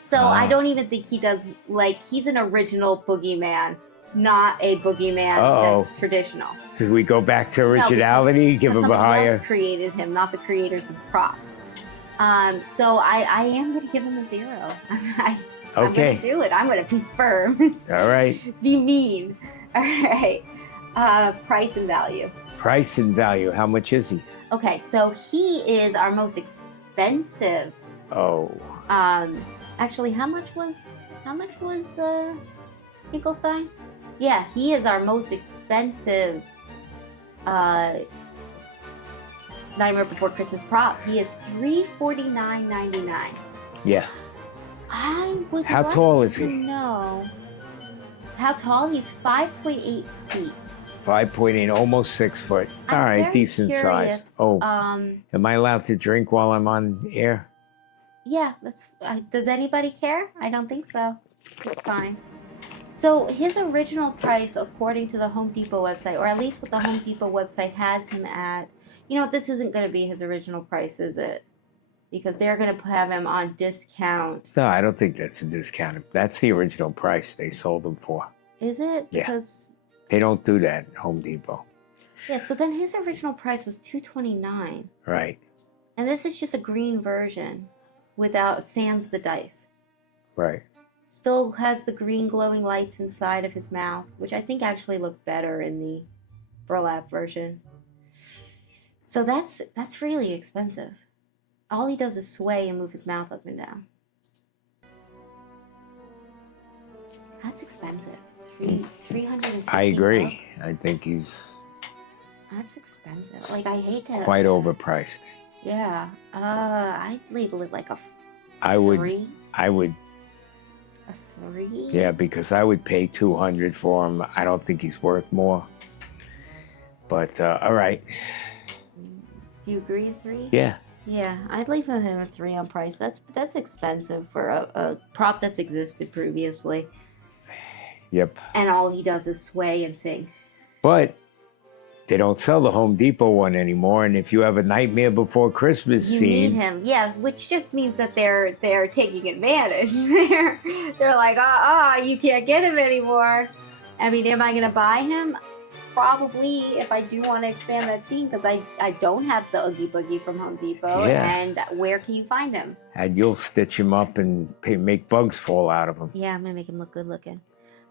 So I Ah. don't even think he does like he's an original boogeyman, not a boogeyman Uh-oh. that's traditional. Did we go back to No, originality? because Give him a someone higher. else created him, not the creators of the prop. So I am going to give him a 0. I'm going Okay. to do it. I'm going to be firm. All right. Be mean. All right. Price and value. Price and value. How much is he? Okay, so he is our most expensive. Oh. Actually, how much was Finkelstein? Yeah, he is our most expensive Nightmare Before Christmas prop. He is $349.99. Yeah. I would How like tall is to he? know how tall. He's 5.8 feet. 5.8, almost 6 foot. I'm All right, very decent curious, size. Oh, Um, am I allowed to drink while I'm on air? yeah, that's. Does anybody care? I don't think so. It's fine. So his original price, according to the Home Depot website, or at least what the Home Depot website has him at, you know, this isn't going to be his original price, is it? Because they're going to have him on discount. No, I don't think that's a discount. That's the original price they sold them for. Is it? Yeah. Because They don't do that at Home Depot. yeah. So then his original price was $229, Right. and this is just a green version, without sans the dice. Right. Still has the green glowing lights inside of his mouth, which I think actually look better in the burlap version. So that's really expensive. All he does is sway and move his mouth up and down. That's expensive. $350. I agree. I think he's That's expensive. Like I hate to. quite overpriced. Yeah. I'd label it like a I would. 3. I would. A 3. Yeah, because I would pay $200 for him. I don't think he's worth more. But all right. Do you agree? 3. Yeah. Yeah, I'd leave him a 3 on price. That's expensive for a prop that's existed previously, Yep. and all he does is sway and sing. But they don't sell the Home Depot one anymore. And if you have a Nightmare Before Christmas You scene, need him, yes, which just means that they're taking advantage. they're like, you can't get him anymore. I mean, am I gonna buy him? Probably, if I do want to expand that scene, because I don't have the Oogie Boogie from Home Depot. Yeah. And where can you find him? and you'll stitch him up and make bugs fall out of him. Yeah, I'm gonna make him look good looking.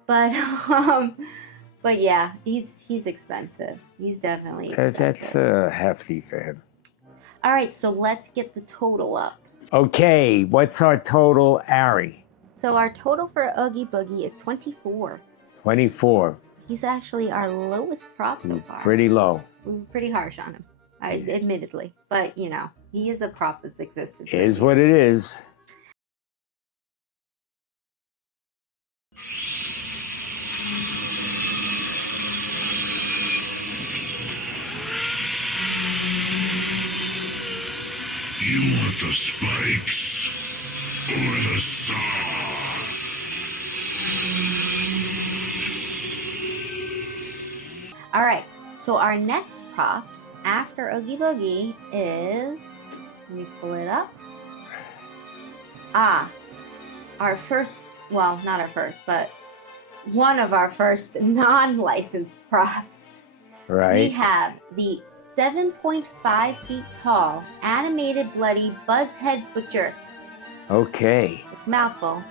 But but yeah, he's expensive. He's definitely expensive. That's hefty for him. All right, so let's get the total up. Okay, what's our total, Ari? So our total for Oogie Boogie is 24. 24. He's actually our lowest prop so far. Pretty low. We were pretty harsh on him, admittedly. But you know, he is a prop that's existed. It is what it is. Do you want the spikes or the saw? All right, so our next prop after Oogie Boogie is, let me pull it up. Our first, well, not our first, but one of our first non-licensed props. We Right? have the 7.5 feet tall animated bloody Buzzhead Butcher. Okay. It's a mouthful,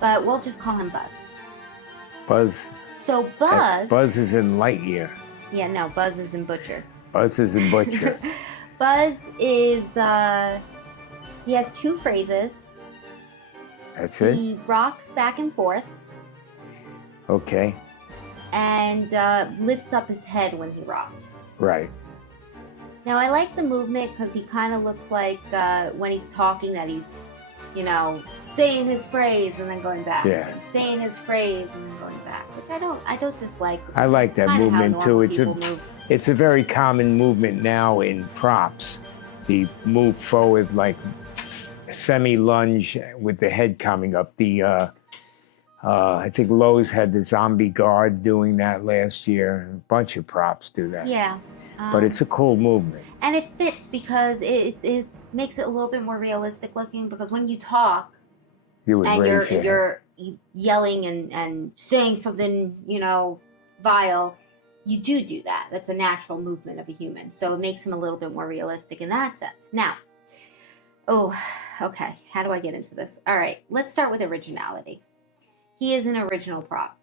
but we'll just call him Buzz. Buzz. So Buzz, Buzz is in Lightyear. yeah, no, Buzz is in Butcher. Buzz is in Butcher. Buzz is, he has 2 phrases. That's it? He rocks back and forth Okay. and lifts up his head when he rocks. Right. Now, I like the movement because he kind of looks like when he's talking that he's, saying his phrase and then going back. Yeah. And saying his phrase and then going back, which I don't dislike. I like that kinda how movement too. normal It's people move. it's a very common movement now in props. The move forward like semi-lunge with the head coming up. I think Lowe's had the zombie guard doing that last year. A bunch of props do that. Yeah. But it's a cool movement. And it fits because it makes it a little bit more realistic looking, because when you talk You would and raise your you're yelling and saying something, vile, you do that. That's a natural movement of a human. So it makes him a little bit more realistic in that sense. Now, okay, how do I get into this? All right, let's start with originality. He is an original prop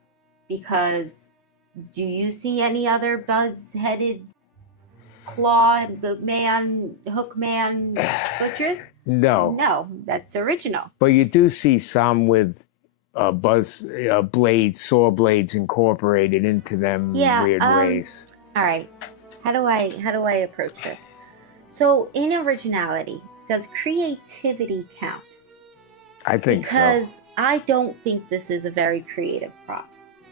because do you see any other buzz-headed claw man, hook man butchers? No. No, that's original. But you do see some with blades, saw blades incorporated into them in weird ways. All right, how do I approach this? So in originality, does creativity count? I think Because I don't think this is a very creative prop.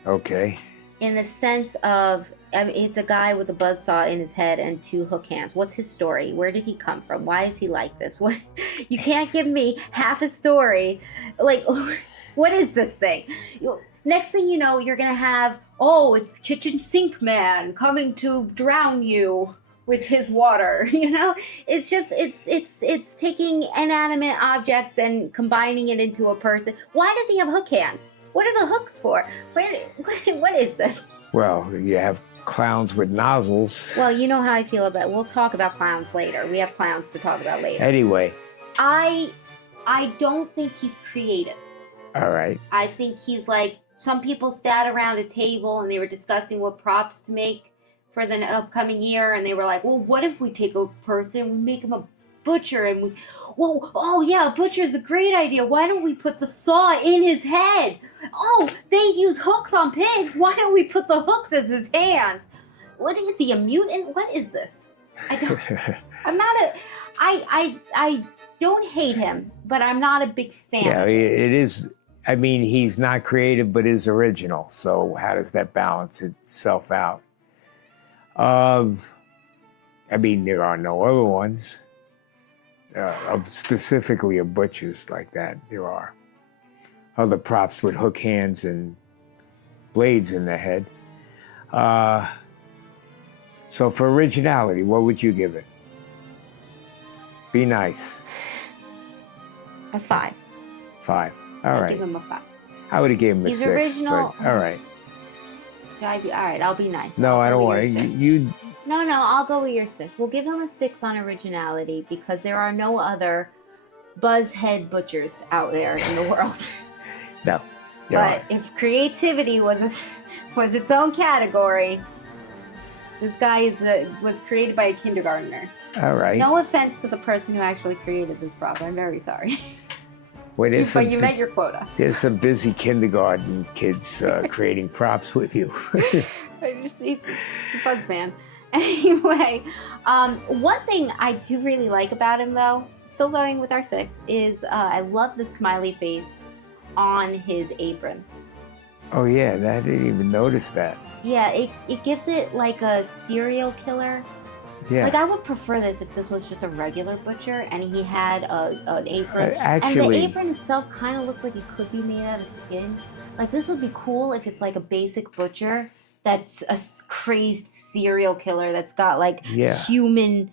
Okay. In the sense of, it's a guy with a buzzsaw in his head and 2 hook hands. What's his story? Where did he come from? Why is he like this? What? You can't give me half a story. Like, what is this thing? Next thing you know, you're gonna have, it's kitchen sink man coming to drown you with his water. It's just it's taking inanimate objects and combining it into a person. Why does he have hook hands? What are the hooks for? What is this? Well, you have clowns with nozzles. Well, you know how I feel about it. We'll talk about clowns later. We have clowns to talk about later. Anyway. I don't think he's creative. All right. I think he's like, some people sat around a table and they were discussing what props to make for the upcoming year, and they were like, well, what if we take a person, we make him a butcher, and a butcher is a great idea. Why don't we put the saw in his head? Oh, they use hooks on pigs. Why don't we put the hooks as his hands? What is he, a mutant? What is this? I don't hate him, but I'm not a big fan. Yeah, it is. I mean, he's not creative, but is original. So how does that balance itself out? I mean, there are no other ones specifically of butchers like that. There are other props with hook hands and blades in the head. So for originality, what would you give it? Be nice. A 5. 5. All I'll right. give him a 5. I would have given him a He's 6. original. But, all right. All right, I'll be nice. No, I don't want to. you. No, I'll go with your 6. We'll give him a 6 on originality because there are no other buzzhead butchers out there in the world. No. But if creativity was its own category, this guy was created by a kindergartner. All right. No offense to the person who actually created this prop. I'm very sorry. Well, But you met your quota. There's some busy kindergarten kids creating props with you. He's a buzz man. Anyway, one thing I do really like about him, though, still going with our 6, is I love the smiley face on his apron. Oh, yeah, I didn't even notice that. Yeah, it gives it like a serial killer. Yeah. Like, I would prefer this if this was just a regular butcher and he had an apron. Actually, and the apron itself kind of looks like it could be made out of skin. Like, this would be cool if it's like a basic butcher that's a crazed serial killer that's got like an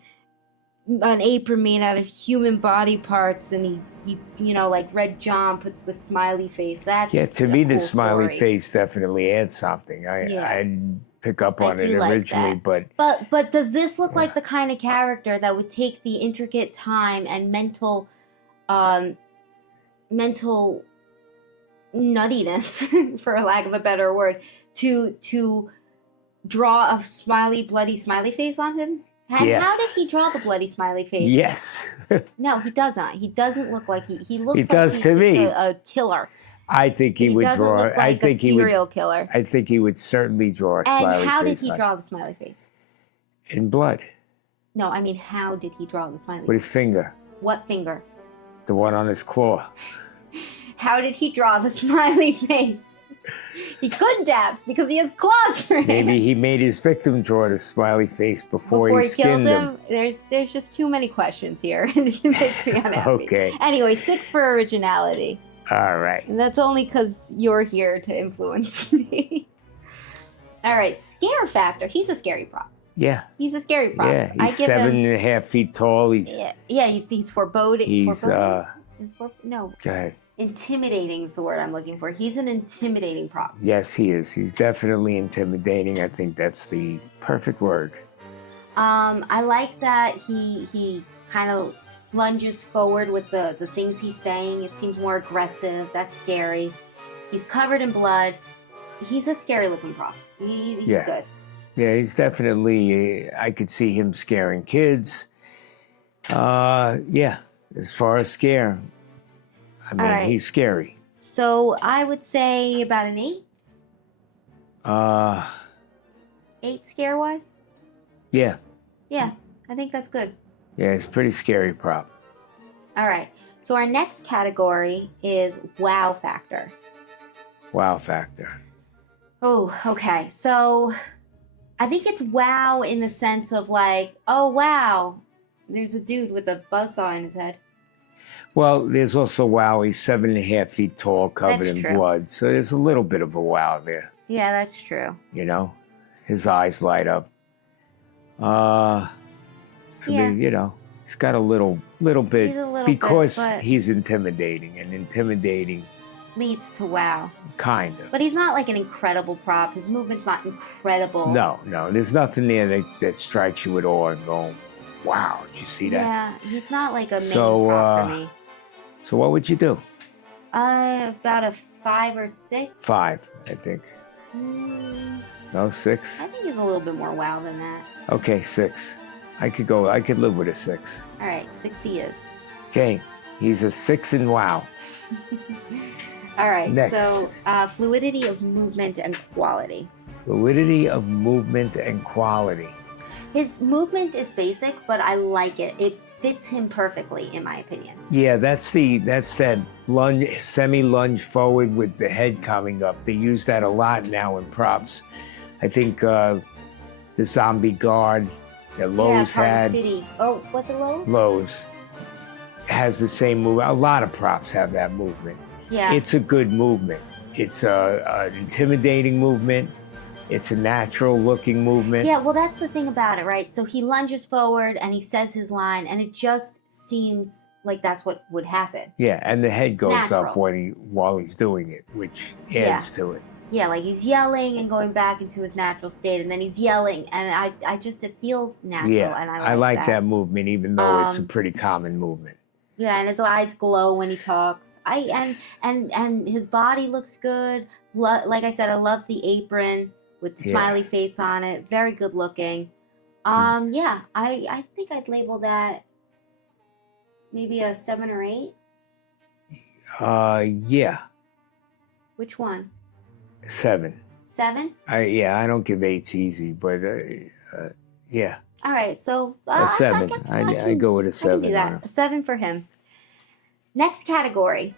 apron made out of human body parts, and he like Red John puts the smiley face. That's to me, the cool smiley story. face definitely adds something. I didn't pick up on it like originally, that. but does this look like the kind of character that would take the intricate time and mental nuttiness, for lack of a better word, to draw a bloody smiley face on him? And how Yes. did he draw the bloody smiley face? Yes. No, he doesn't. He doesn't look like he looks He like does he's to just me. a killer. I think he would doesn't draw. look I like think a he would. serial killer. I think he would certainly draw a And smiley how did face he on- draw the smiley face? in blood No, I mean, how did he draw the smiley with face? his finger, What finger? the one on his claw. How did he draw the smiley face? He couldn't have because he has claws for Maybe hands. he made his victim draw the smiley face before he Before he killed skinned him. him, there's just too many questions here. It makes me unhappy. Okay. Anyway, 6 for originality. All right. And that's only because you're here to influence me. All right, scare factor. He's a scary prop. Yeah. He's a scary prop. Yeah. I He's give 7.5 feet tall. He's. Yeah, he's foreboding. He's. No, Go ahead. intimidating is the word I'm looking for. He's an intimidating prop. Yes, he is. He's definitely intimidating. I think that's the perfect word. I like that he kind of lunges forward with the things he's saying. It seems more aggressive. That's scary. He's covered in blood. He's a scary looking prop. He's Yeah. good. Yeah, he's definitely. I could see him scaring kids. Yeah. As far as scare, I mean, right. he's scary. So I would say about an 8. 8 scare wise. Yeah. Yeah, I think that's good. Yeah, it's a pretty scary prop. All right. So our next category is wow factor. Wow factor. Oh, okay. So I think it's wow in the sense of like, oh, wow, there's a dude with a buzzsaw in his head. Well, there's also wow. He's 7.5 feet tall, covered That's in true. blood. So there's a little bit of a wow there. Yeah, that's true. You know, his eyes light up. I Yeah. mean, you know, he's got a little bit He's a little because bit, but he's intimidating and intimidating, leads to wow. kind of. But he's not like an incredible prop. His movement's not incredible. No, there's nothing there that strikes you at awe and going, wow, did you see that? Yeah, he's not like a main So, prop for me. So what would you do? About a 5 or 6. 5, I think. Mm, No, 6? I think he's a little bit more wow than that. Okay, 6. I could live with a 6. All right, 6 he is. Okay, he's a 6 in wow. All right, Next. so fluidity of movement and quality. Fluidity of movement and quality. His movement is basic, but I like it. It fits him perfectly, in my opinion. Yeah, that's that lunge, semi-lunge forward with the head coming up. They use that a lot now in props. I think the zombie guard that Lowe's Party had, City. Oh, was it Lowe's? Lowe's, has the same move. A lot of props have that movement. Yeah. It's a good movement. It's an intimidating movement. It's a natural-looking movement. Yeah, well, that's the thing about it, right? So he lunges forward and he says his line, and it just seems like that's what would happen. Yeah, and the head goes Natural. up while he's doing it, which adds to it. Yeah, like he's yelling and going back into his natural state, and then he's yelling, and I just, it feels natural, Yeah, and I like that movement, even though it's a Um, pretty common movement. Yeah, and his eyes glow when he talks. And his body looks good. Like I said, I love the apron with the Yeah. smiley face on it. Very good looking. Yeah, I think I'd label that maybe a 7 or 8. Yeah, Which one? 7. 7? I don't give 8s easy, but yeah, All right, so a 7. I go with a I can 7. do on that. him. A 7 for him. Next category.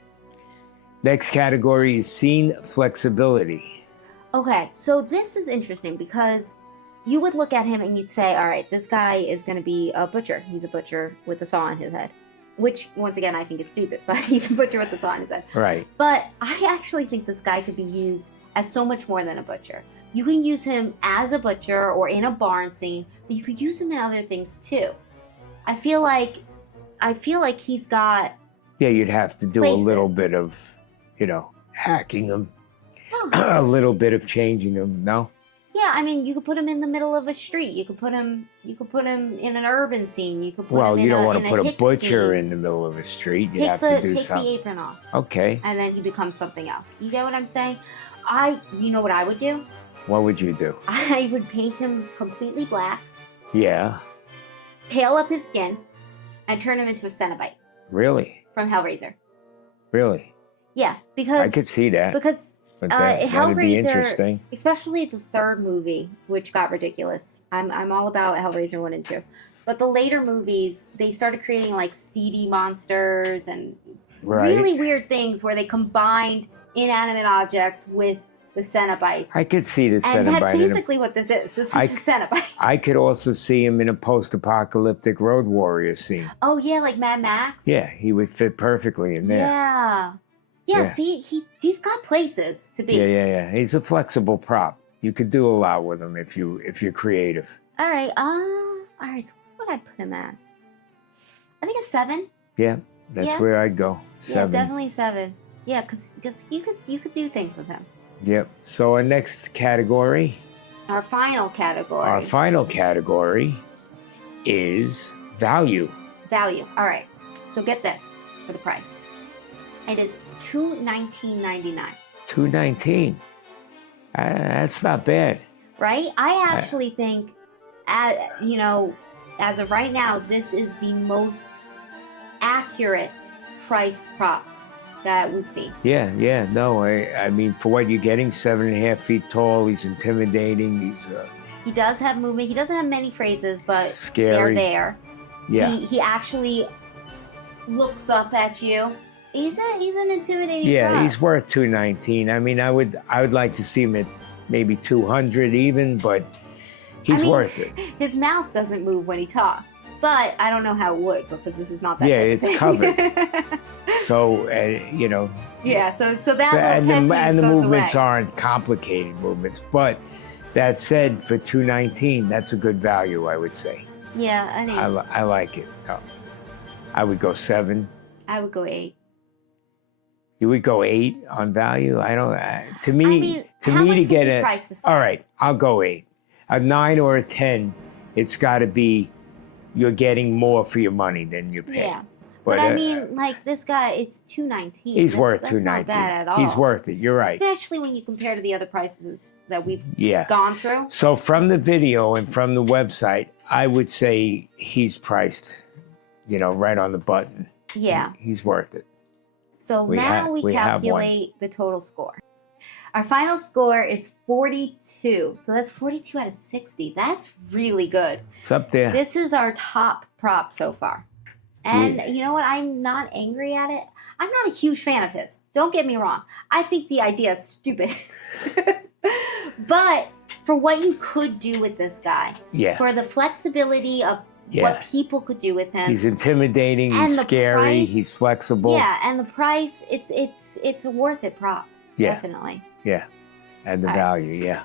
Next category is scene flexibility. Okay, so this is interesting because you would look at him and you'd say, all right, this guy is going to be a butcher. He's a butcher with a saw on his head, which, once again, I think is stupid, but he's a butcher with a saw on his head. Right. But I actually think this guy could be used as so much more than a butcher. You can use him as a butcher or in a barn scene, but you could use him in other things too. I feel like he's got... Yeah, you'd have to do a little Places. bit of, hacking him, Well, a little bit of changing him. No? yeah, I mean, you could put him in the middle of a street. You could put him in an urban scene. You could put Well, him you don't want in to put a hick butcher scene. in the middle of a street. You'd Take have the to do take the something. apron off, Okay. and then he becomes something else. You get what I'm saying? You know what I would do? What would you do? I would paint him completely black, Yeah. pale up his skin, and turn him into a Cenobite Really? from Hellraiser. Really? Yeah, because I could see that. Because But that'd be Hellraiser, interesting. especially the third movie, which got ridiculous. I'm all about Hellraiser 1 and 2. But the later movies, they started creating like seedy monsters and really weird things where they combined inanimate objects with the Cenobites. I could see the Cenobite. And that's basically what this is. This is the Cenobite. I could also see him in a post-apocalyptic Road Warrior scene. Oh, yeah, like Mad Max? Yeah, he would fit perfectly in there. Yeah, see, he's got places to be. Yeah. He's a flexible prop. You could do a lot with him if you're creative. All right, so what would I put him as? I think a 7. Yeah, that's where I'd go. 7. Yeah, definitely 7. Yeah, because you could do things with him. Yep. So our next category. Our final category. Our final category is value. Value. All right. So get this for the price. It is $219.99. $219. That's not bad. Right? I actually think, as of right now, this is the most accurate priced prop that we've seen. Yeah. No, I mean, for what you're getting, 7.5 feet tall. He's intimidating. He does have movement. He doesn't have many phrases, but scary. They're there. Yeah. He actually looks up at you. He's an intimidating prop. He's worth $219. I mean, I would like to see him at maybe $200 even, but he's worth it. His mouth doesn't move when he talks, but I don't know how it would because this is not that. Yeah, it's covered. So Yeah, so that and the movements away. aren't complicated movements, but that said, for $219, that's a good value, I would say. Yeah, I know. I like it. I would go 7. I would go 8. You would go 8 on value? I don't. To me, how much to get would you a. price this All at? right, I'll go 8. A 9 or a 10, it's got to be. You're getting more for your money than you're paying. Yeah, but I mean, like this guy, it's $219. He's worth $219. That's not bad at all. He's worth it. You're right. Especially when you compare to the other prices that we've Yeah. gone through. So from the video and from the website, I would say he's priced, right on the button. Yeah. He's worth it. So We calculate the total score. Our final score is 42. So that's 42 out of 60. That's really good. It's up there. This is our top prop so far. And you know what? I'm not angry at it. I'm not a huge fan of his. Don't get me wrong. I think the idea is stupid. But for what you could do with this guy, for the flexibility of what people could do with him. He's intimidating, and he's the scary, price, he's flexible. Yeah, and the price, it's a worth it prop. Yeah. Definitely. Yeah. And the value, yeah.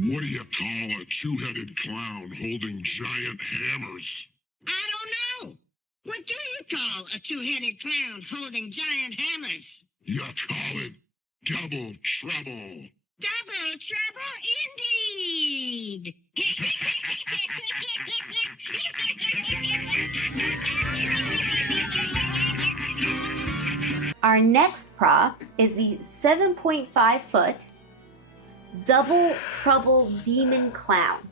What do you call a two-headed clown holding giant hammers? I don't know. What do you call a two-headed clown holding giant hammers? You call it double trouble. Double trouble indeed. Our next prop is the 7.5 foot Double Trouble Demon Clown.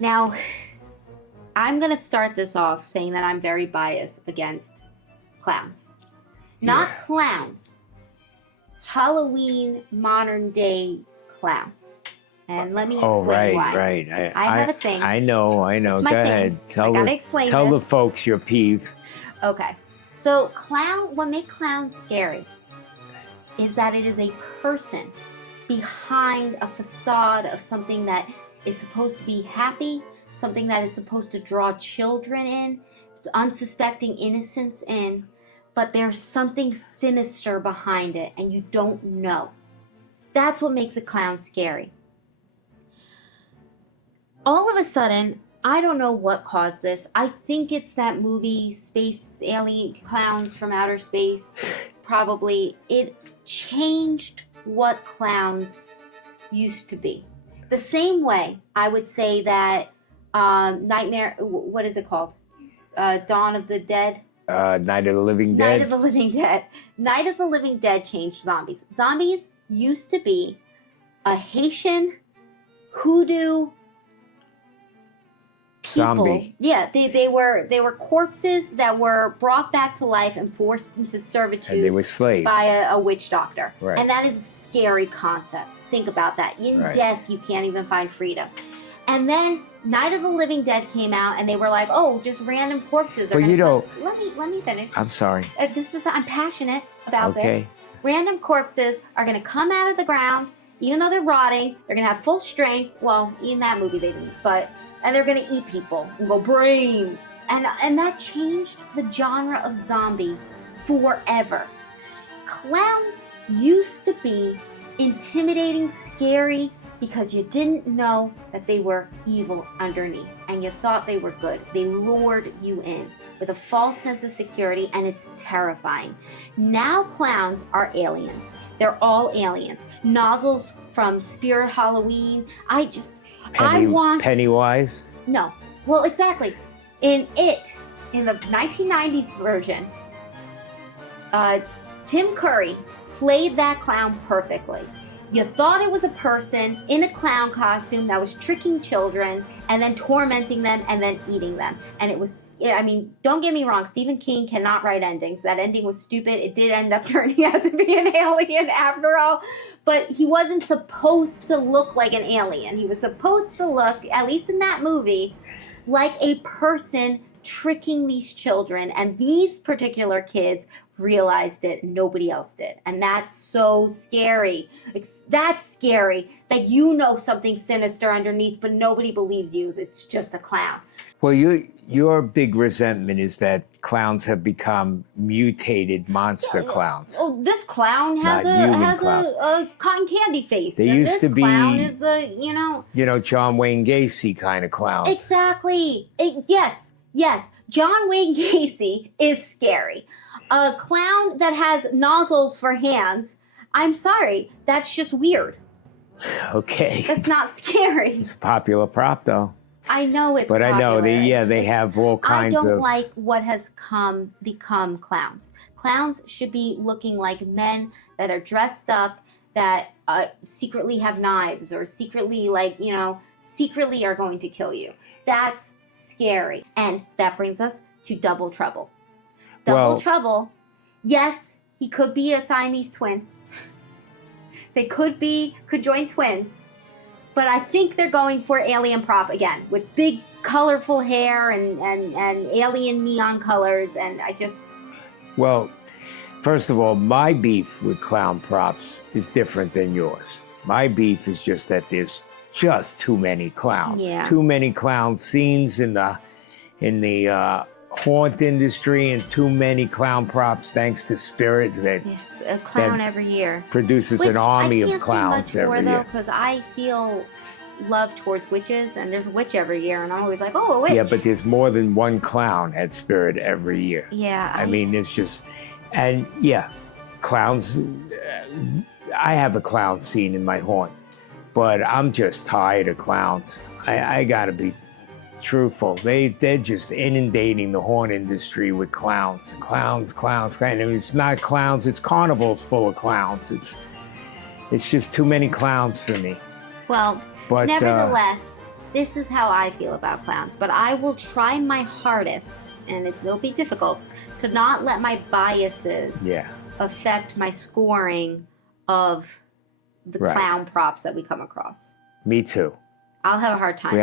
Now, I'm going to start this off saying that I'm very biased against clowns. Not clowns. Halloween modern day clowns. And let me explain why. Right. I have a thing. I know. It's Go my ahead. thing. I gotta explain Tell this. the folks your peeve. Okay. So what makes clowns scary is that it is a person behind a facade of something that is supposed to be happy, something that is supposed to draw children in, unsuspecting innocence in, but there's something sinister behind it and you don't know. That's what makes a clown scary. All of a sudden, I don't know what caused this. I think it's that movie, Space Alien Clowns from Outer Space. Probably. It changed what clowns used to be. The same way I would say that Nightmare, what is it called? Dawn of the Dead? Night of the Living Night Dead. of the Living Dead. Night of the Living Dead changed zombies. Zombies used to be a Haitian hoodoo people. Zombie. Yeah, they were corpses that were brought back to life and forced into servitude And they were slaves. by a witch doctor. Right. And that is a scary concept. Think about that. In Right. death, you can't even find freedom. And then Night of the Living Dead came out, and they were like, "Oh, just random corpses." Are But you gonna don't- let me finish. I'm sorry. I'm passionate about Okay. this. Random corpses are going to come out of the ground, even though they're rotting. They're going to have full strength. Well, in that movie they didn't, and they're going to eat people and go brains. And that changed the genre of zombie forever. Clowns used to be intimidating, scary, because you didn't know that they were evil underneath, and you thought they were good. They lured you in with a false sense of security, and it's terrifying. Now clowns are aliens. They're all aliens. Nozzles from Spirit Halloween. I want... Pennywise. No. Well, exactly. In the 1990s version, Tim Curry played that clown perfectly. You thought it was a person in a clown costume that was tricking children and then tormenting them and then eating them. And it was, I mean, don't get me wrong, Stephen King cannot write endings. That ending was stupid. It did end up turning out to be an alien after all. But he wasn't supposed to look like an alien. He was supposed to look, at least in that movie, like a person tricking these children. And these particular kids realized it, nobody else did. And that's so scary. That's scary that you know something sinister underneath, but nobody believes you. It's just a clown. Well, your big resentment is that clowns have become mutated monster clowns. Oh, this clown has Not human a cotton candy face. They and used this to be, clown is a, John Wayne Gacy kind of clowns. Exactly. Yes. John Wayne Gacy is scary. A clown that has nozzles for hands, I'm sorry, that's just weird. Okay. That's not scary. It's a popular prop, though. I know it's But popular. I know they have all kinds of... I don't like what has become clowns. Clowns should be looking like men that are dressed up, that secretly have knives, or secretly secretly are going to kill you. That's scary. And that brings us to Double Trouble. Double Trouble, yes, he could be a Siamese twin. They could be conjoined twins. But I think they're going for alien prop again, with big colorful hair and alien neon colors, and I just... Well, first of all, my beef with clown props is different than yours. My beef is just that there's just too many clowns. Yeah. Too many clown scenes in the haunt industry, and too many clown props thanks to Spirit that Yes, a clown every year. produces an army of clowns every every year. Because I feel love towards witches, and there's a witch every year, and I'm always like, oh, a witch. Yeah, but there's more than one clown at Spirit every year. Yeah. I mean, it's just, and yeah, clowns. I have a clown scene in my haunt, but I'm just tired of clowns. I gotta be truthful. They're just inundating the haunt industry with clowns. And I mean, it's not clowns, it's carnivals full of clowns. It's just too many clowns for me. Well, But nevertheless, this is how I feel about clowns. But I will try my hardest, and it will be difficult, to not let my biases affect my scoring of the clown props that we come across. Me too. I'll have a hard time.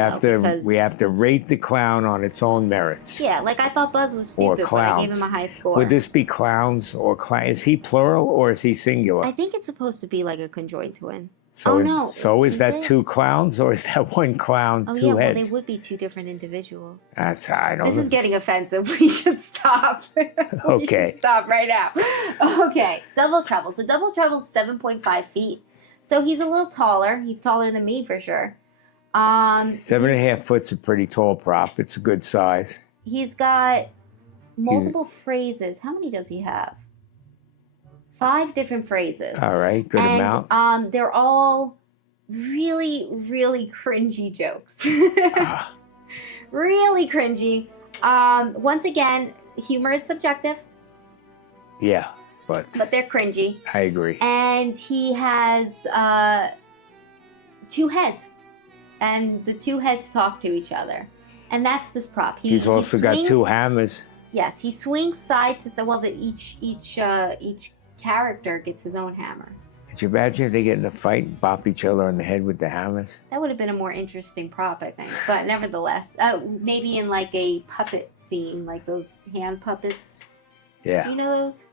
We have to rate the clown on its own merits. Yeah, like I thought Buzz was stupid, but I gave him a high score. Would this be clowns or clown? Is he plural or is he singular? I think it's supposed to be like a conjoined twin. So, no. So is that it? 2 clowns, or is that 1 clown, 2 well, heads? they would be 2 different individuals. I don't This know. is getting offensive. We should stop. Okay. We should stop right now. Okay. Double Trouble. So Double Trouble's 7.5 feet. So he's a little taller. He's taller than me for sure. 7.5 foot's a pretty tall prop. It's a good size. He's got multiple phrases. How many does he have? 5 different phrases. All right, good amount. They're all really, really cringy jokes. Really cringy. Once again, humor is subjective, Yeah, but but they're cringy. I agree. And he has 2 heads, and the 2 heads talk to each other, and that's this prop. He's also got 2 swings- hammers. Yes, he swings side to side. Well, each character gets his own hammer. Could you imagine if they get in a fight and bop each other on the head with the hammers? That would have been a more interesting prop, I think. But nevertheless, maybe in like a puppet scene, like those hand puppets. Yeah. You know those?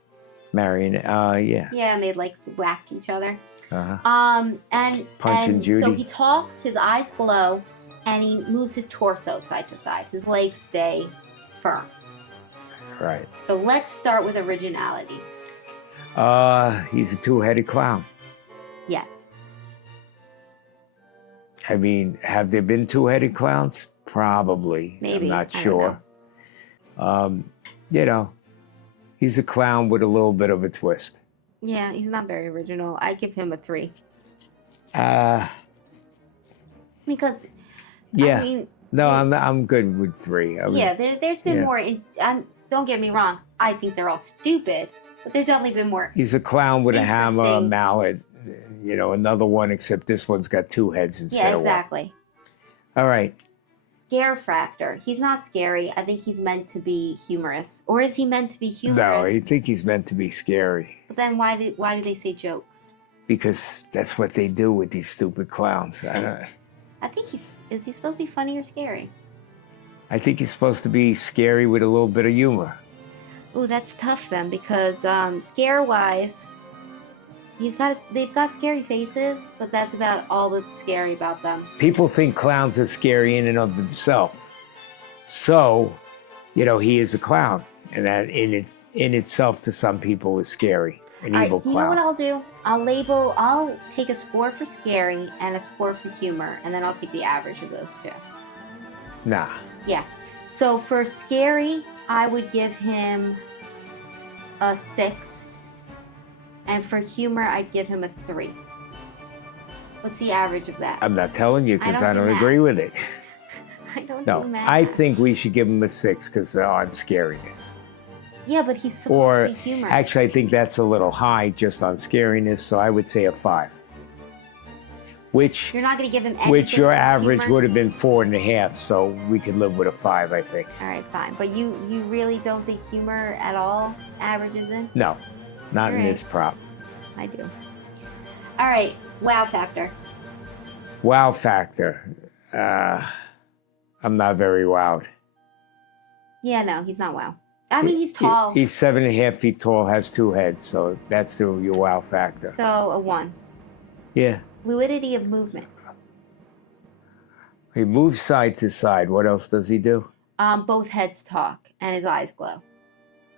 Marionette. Yeah. Yeah, and they'd like whack each other. Uh-huh. And Punch and Judy. so he talks, his eyes glow, and he moves his torso side to side. His legs stay firm. Right. So let's start with originality. He's a 2-headed clown. Yes. I mean, have there been 2-headed clowns? Probably. Maybe. I'm not I don't sure. You know, he's a clown with a little bit of a twist. Yeah, he's not very original. I give him a 3. Yeah. I mean, No, I'm good with 3. I mean, yeah, there's been yeah. more. Don't get me wrong. I think they're all stupid, but there's only been more. He's a clown with a hammer, a Interesting. mallet. You know, another one, except this one's got 2 heads instead Yeah, of exactly. 1. All right. Scare factor. He's not scary. I think he's meant to be humorous. Or is he meant to be humorous? No, I think he's meant to be scary. But then why do they say jokes? Because that's what they do with these stupid clowns. I think is he supposed to be funny or scary? I think he's supposed to be scary with a little bit of humor. Ooh, that's tough then, because scare wise, they've got scary faces, but that's about all that's scary about them. People think clowns are scary in and of themselves. So, you know, he is a clown. And that in itself to some people is scary. An All right, evil you know what clown. I'll take a score for scary and a score for humor, and then I'll take the average of those 2. Nah. Yeah. So for scary, I would give him a 6. And for humor, I'd give him a 3. What's the average of that? I'm not telling you because I I don't don't do math. agree with it. I don't No, do math. I think we should give him a 6 because on scariness. Yeah, but he's supposed Or to be humorous. actually, I think that's a little high just on scariness, so I would say a 5. Which You're not going to give him anything Which your for average humor? would have been 4.5, so we could live with a 5, I think. All right, fine. But you really don't think humor at all averages in? No, not in Alright. this prop. I do. All right, wow factor. Wow factor. I'm not very wowed. Yeah, no, he's not wow. I mean, he's tall. He's 7.5 feet tall, has 2 heads, so that's your wow factor. So a 1. Yeah. Fluidity of movement. He moves side to side. What else does he do? Both heads talk and his eyes glow.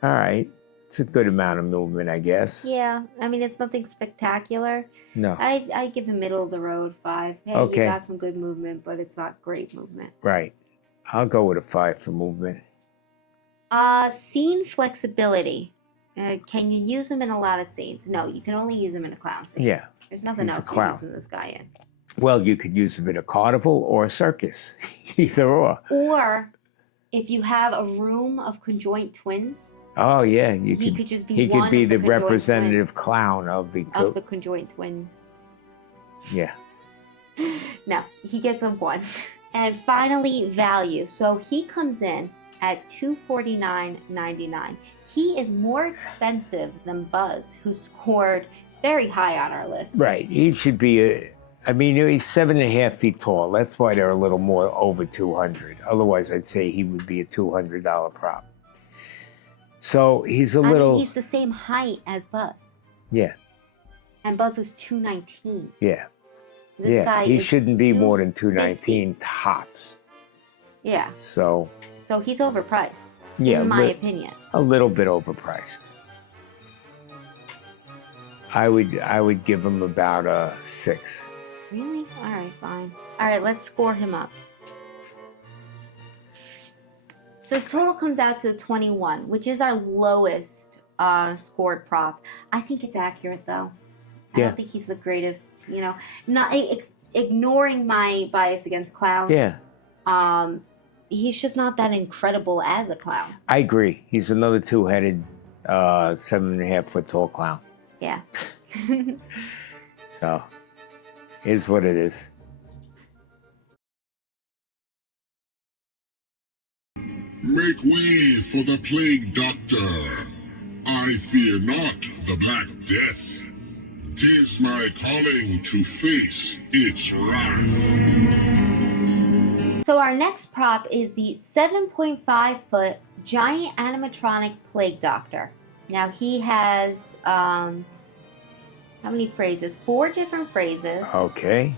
All right. It's a good amount of movement, I guess. Yeah, I mean, it's nothing spectacular. No. I give him middle of the road 5. Hey, Okay. you got some good movement, but it's not great movement. Right. I'll go with a 5 for movement. Scene flexibility. Can you use him in a lot of scenes? No, you can only use him in a clown scene. Yeah. There's nothing He's a else you're clown. using this guy in. Well, you could use him in a carnival or a circus. Either or. Or if you have a room of conjoint twins, Oh, yeah. You he could, could just be he one could be of the conjoint representative twins clown of the... of the conjoint twin. Yeah. No, he gets a 1. And finally, value. So he comes in at $249.99. He is more expensive than Buzz, who scored very high on our list. Right. He should be I mean, he's 7.5 feet tall. That's why they're a little more over 200. Otherwise, I'd say he would be a $200 prop. So he's a little... I mean, he's the same height as Buzz. Yeah. And Buzz was 219. Yeah. This guy he is shouldn't be more than 250. 219 tops. Yeah. So, So he's overpriced, yeah, in my opinion. a little bit overpriced. I would give him about a 6. Really? All right, fine. All right, let's score him up. So his total comes out to 21, which is our lowest scored prop. I think it's accurate, though. I Yeah. don't think he's the greatest, you know. Not ignoring my bias against clowns. Yeah. he's just not that incredible as a clown. I agree. He's another two-headed, 7.5 foot tall clown. Yeah. So, is what it is. Make way for the plague doctor. I fear not the Black Death. 'Tis my calling to face its wrath. So our next prop is the 7.5 foot giant animatronic plague doctor. Now he has, how many phrases? 4 different phrases. Okay.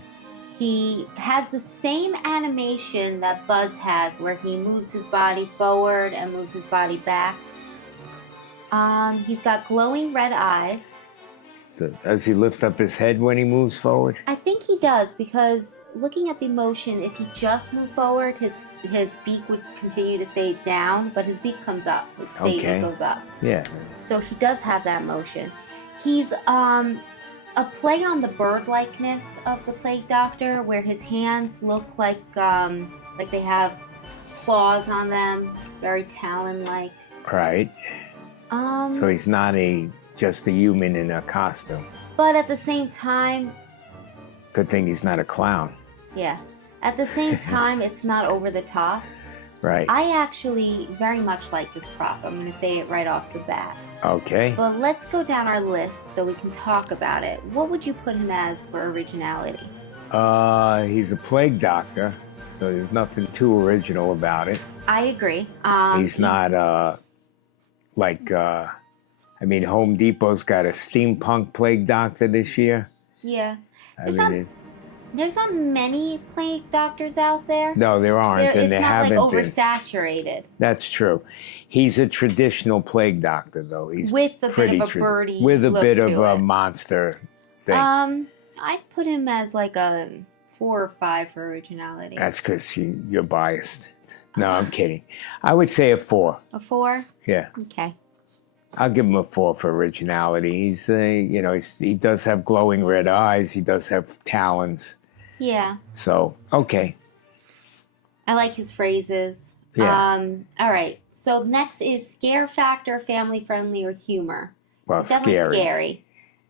He has the same animation that Buzz has, where he moves his body forward and moves his body back. He's got glowing red eyes. Does he lift up his head when he moves forward? I think he does, because looking at the motion, if he just moved forward, his beak would continue to stay down, but his beak comes up. It stays, Okay. it goes up. Yeah. So he does have that motion. He's a play on the bird-likeness of the plague doctor, where his hands look like they have claws on them, very talon-like. Right. So he's not just a human in a costume. But at the same time, Good thing he's not a clown. yeah. At the same time, it's not over the top. Right. I actually very much like this prop. I'm going to say it right off the bat. Okay. But let's go down our list so we can talk about it. What would you put him as for originality? He's a plague doctor, so there's nothing too original about it. I agree. He's not Home Depot's got a steampunk plague doctor this year. Yeah. I mean, There's not many plague doctors out there. no, there aren't, and there it's not haven't like been. oversaturated. That's true. He's a traditional plague doctor, though. He's With a bit pretty of a birdie with a look bit of to a it. monster thing. I'd put him as like a 4 or 5 for originality. That's because you're biased. No, I'm kidding. I would say a 4. A 4? Yeah, Okay. I'll give him a 4 for originality. He's he does have glowing red eyes. He does have talons. Yeah. So okay. I like his phrases. Yeah. All right. So next is scare factor, family friendly, or humor. Well, Definitely scary.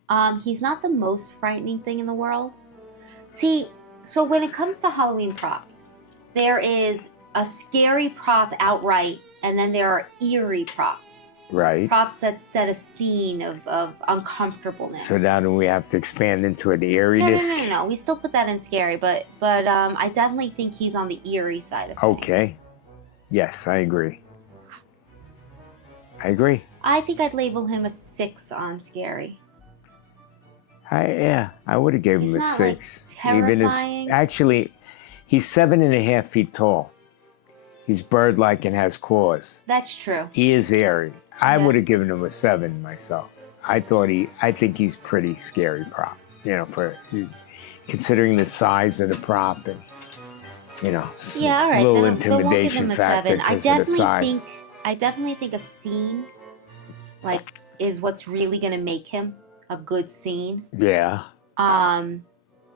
scary. He's not the most frightening thing in the world. See, so when it comes to Halloween props, there is a scary prop outright, and then there are eerie props. Right. Props that set a scene of uncomfortableness. So now do we have to expand into the eeriness? No. We still put that in scary, but I definitely think he's on the eerie side of things. Okay. Yes, I agree. I agree. I think I'd label him a 6 on scary. I would have gave him He's a not, 6. like, terrifying. Actually, he's 7.5 feet tall. He's bird-like and has claws. That's true. He is airy. I Yeah. would have given him a 7 myself. I think he's pretty scary prop. Considering the size of the prop and Yeah, all right. little Then we'll give intimidation him a factor 7. because of the size. I definitely think a scene is what's really gonna make him a good scene. Yeah. But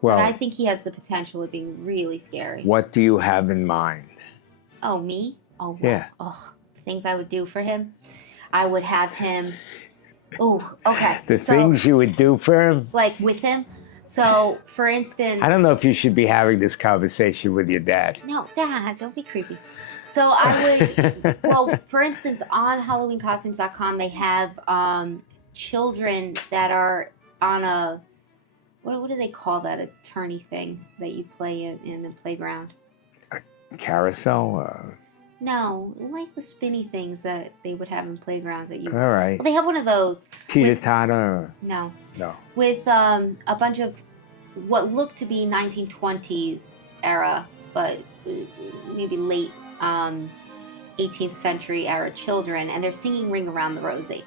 Well, I think he has the potential of being really scary. what do you have in mind? Oh, me? Oh, Yeah. Oh, things I would do for him. I would have him. Oh, okay. The So, things you would do for him? like with him. So, for instance. I don't know if you should be having this conversation with your dad. No, Dad, don't be creepy. So I would, well, for instance, on HalloweenCostumes.com, they have children that are on a, what do they call that, a tourney thing that you play in the playground? Carousel? No, like the spinny things that they would have in playgrounds that you. All right. Well, they have one of those. Teeter-totter? No. No. With a bunch of what looked to be 1920s era, but maybe late 18th century era children, and they're singing Ring Around the Rosie,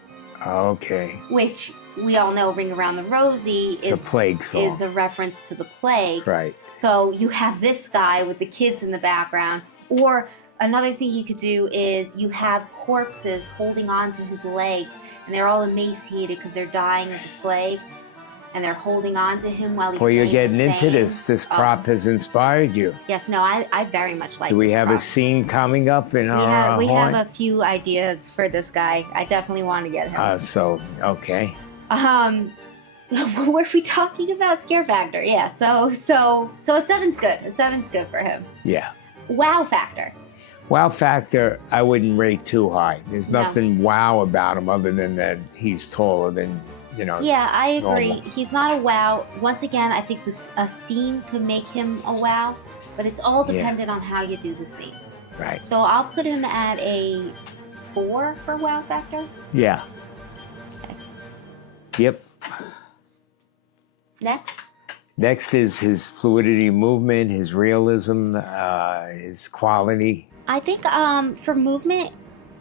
Okay. which we all know Ring Around the Rosie It's a plague song. is a reference to the plague. Right. So you have this guy with the kids in the background, or another thing you could do is you have corpses holding on to his legs, and they're all emaciated because they're dying of the plague. and they're holding on to him while he's Well, you're saying getting the into sayings. this. This prop has inspired you. Yes, no, I very much like Do we this have prop. a scene coming up in our We have haunt? a few ideas for this guy. I definitely want to get him. Okay. What were we talking about? Scare factor. Yeah. So a 7's good. A 7's good for him. Yeah. Wow factor. Wow factor, I wouldn't rate too high. There's No. nothing wow about him other than that he's taller than, Yeah, I agree. normal. He's not a wow. Once again, I think a scene could make him a wow, but it's all Yeah. dependent on how you do the scene. Right. So I'll put him at a 4 for wow factor. Yeah. Yep. Next is his fluidity of movement, his realism, his quality. I think for movement,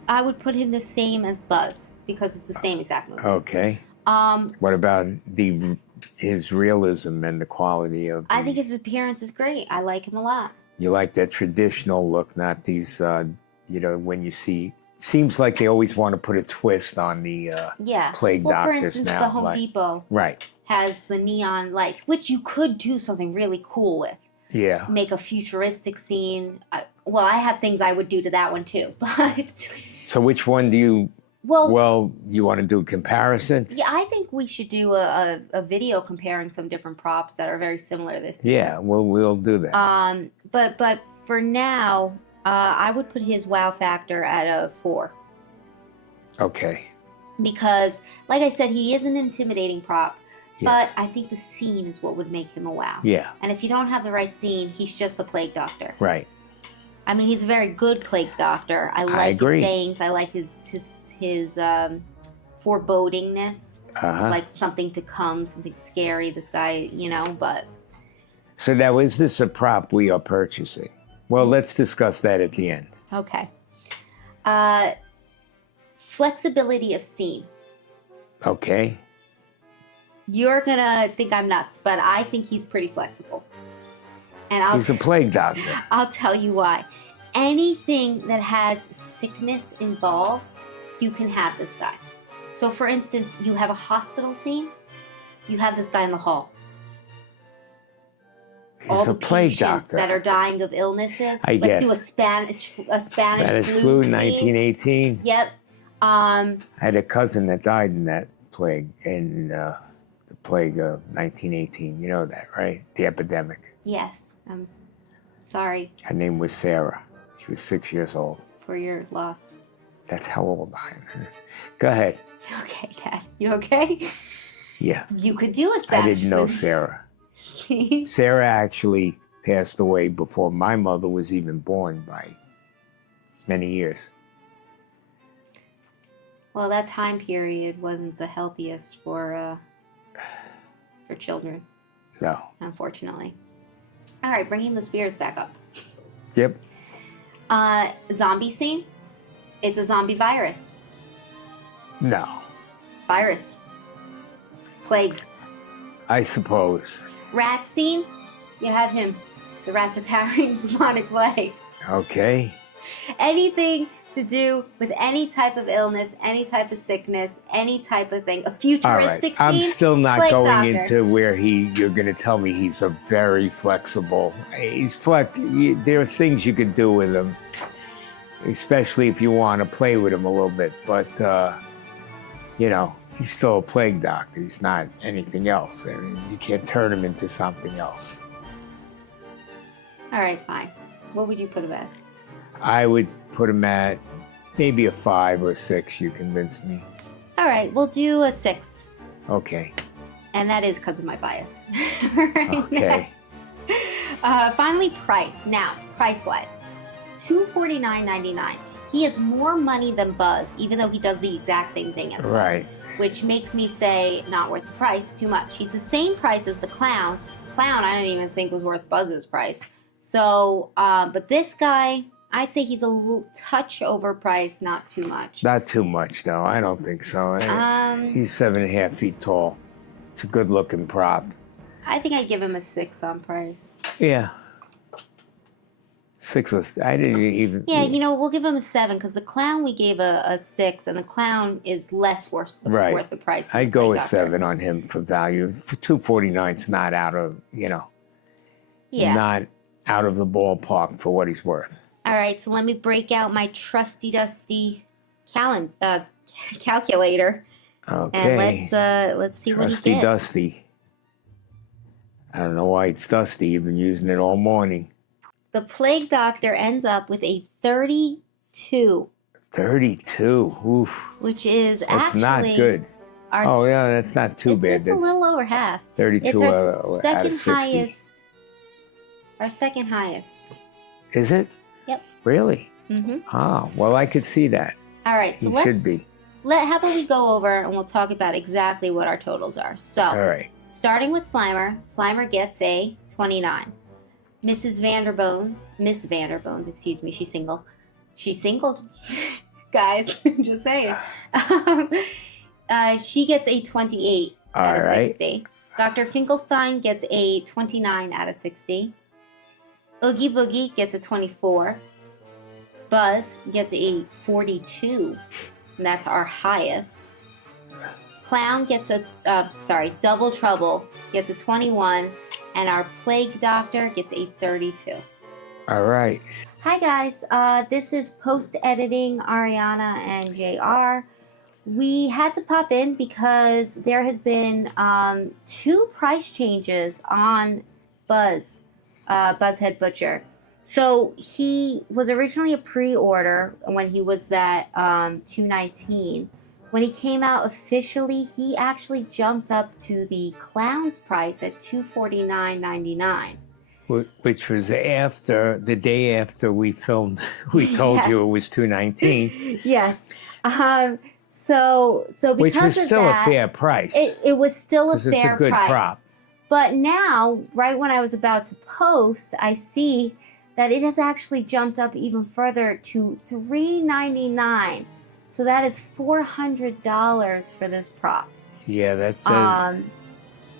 I would put him the same as Buzz because it's the same exact movement. Okay. What about his realism and the quality of I think his appearance is great. I like him a lot. You like that traditional look, not these, when you see... Seems like they always want to put a twist on the Yeah. plague For doctors instance, now. the Home Depot Right. has the neon lights, which you could do something really cool with. Yeah. Make a futuristic scene. I have things I would do to that one too, but... So which one do you... Well, you want to do a comparison? yeah, I think we should do a video comparing some different props that are very similar this year. Yeah, we'll do that. But for now, I would put his wow factor at a 4. Okay. Because, like I said, he is an intimidating prop, Yeah. but I think the scene is what would make him a wow. Yeah. And if you don't have the right scene, he's just a plague doctor. Right. I mean, he's a very good plague doctor. I like agree. his sayings. I like his forebodingness, like something to come, something scary. This guy, but So now, is this a prop we are purchasing? Well, let's discuss that at the end. okay. Flexibility of scene. Okay. You're gonna think I'm nuts, but I think he's pretty flexible. And He's a plague doctor. I'll tell you why. Anything that has sickness involved, you can have this guy. So for instance, you have a hospital scene, you have this guy in the hall. All He's the a plague patients doctor. that are dying of illnesses. I Let's guess. do a Spanish Spanish flu flu, scene. 1918. Yep. I had a cousin that died in that plague, in the plague of 1918. You know that, right? The epidemic. Yes. I'm sorry Her name was Sarah. She was 6 years old. for your loss. That's how old I am. Go ahead. Okay, Dad. You okay? Yeah. You could do a I Spanish didn't know flu. Sarah. See? Sarah actually passed away before my mother was even born by many years. Well, that time period wasn't the healthiest for children, No. unfortunately. All right, bringing the spirits back up. Yep. Zombie scene. It's a zombie virus. No. Virus. Plague. I suppose. Rat scene. You have him. The rats are carrying bubonic plague. Okay. Anything to do with any type of illness, any type of sickness, any type of thing. A All right. futuristic scene. I'm still not plague going doctor. into where you're going to tell me he's a very flexible. There are things you could do with him, especially if you want to play with him a little bit. But, he's still a plague doctor. He's not anything else. I mean, you can't turn him into something else. All right, fine. What would you put him as? I would put him at maybe a 5 or 6. You convinced me. All right, we'll do a 6. Okay. And that is because of my bias. Right, Okay. next. Finally, price. Now, price-wise, $249.99. He has more money than Buzz, even though he does the exact same thing as Buzz. Right. Which makes me say not worth the price too much. He's the same price as the clown. Clown, I don't even think was worth Buzz's price. So, but this guy, I'd say he's a little touch overpriced, not too much. Not too much, though. I don't think so. He's 7.5 feet tall. It's a good-looking prop. I think I'd give him a 6 on price. Yeah. 6 was, I didn't even. Yeah, you know, we'll give him a 7 because the clown we gave a 6, and the clown is less worth the price. I'd go with 7 on him for value. For $249's not out of, not out of the ballpark for what he's worth. All right, so let me break out my trusty dusty calculator. Okay. And let's see what he gets. Trusty dusty. I don't know why it's dusty. You've been using it all morning. The Plague Doctor ends up with a 32. 32. Oof. Which is that's actually not good. That's not too bad. It's a little over half. 32 it's our second out of 60. highest. Our second highest. Is it? Yep. Really? Mm-hmm. Ah, well, I could see that. All right, so should be. How about we go over and we'll talk about exactly what our totals are. So, all right. Starting with Slimer, Slimer gets a 29. Miss Vanderbones, excuse me, she's single. She's single, guys, just saying. She gets a 28 out of 60. Dr. Finkelstein gets a 29 out of 60. Oogie Boogie gets a 24. Buzz gets a 42, and that's our highest. Clown gets Double Trouble gets a 21, and our Plague Doctor gets a 32. All right. Hi guys, this is post-editing Ariana and JR. We had to pop in because there has been 2 price changes on Buzzhead Butcher. So he was originally a pre-order when he was that $219. When he came out officially, he actually jumped up to the clown's price at $249.99. Which was after the day after we filmed. We told you it was $219. Yes. So because which was of still that, a fair price. It was still a fair it's a good price. prop. But now, right when I was about to post, I see that it has actually jumped up even further to $399. So that is $400 for this prop. Yeah, that's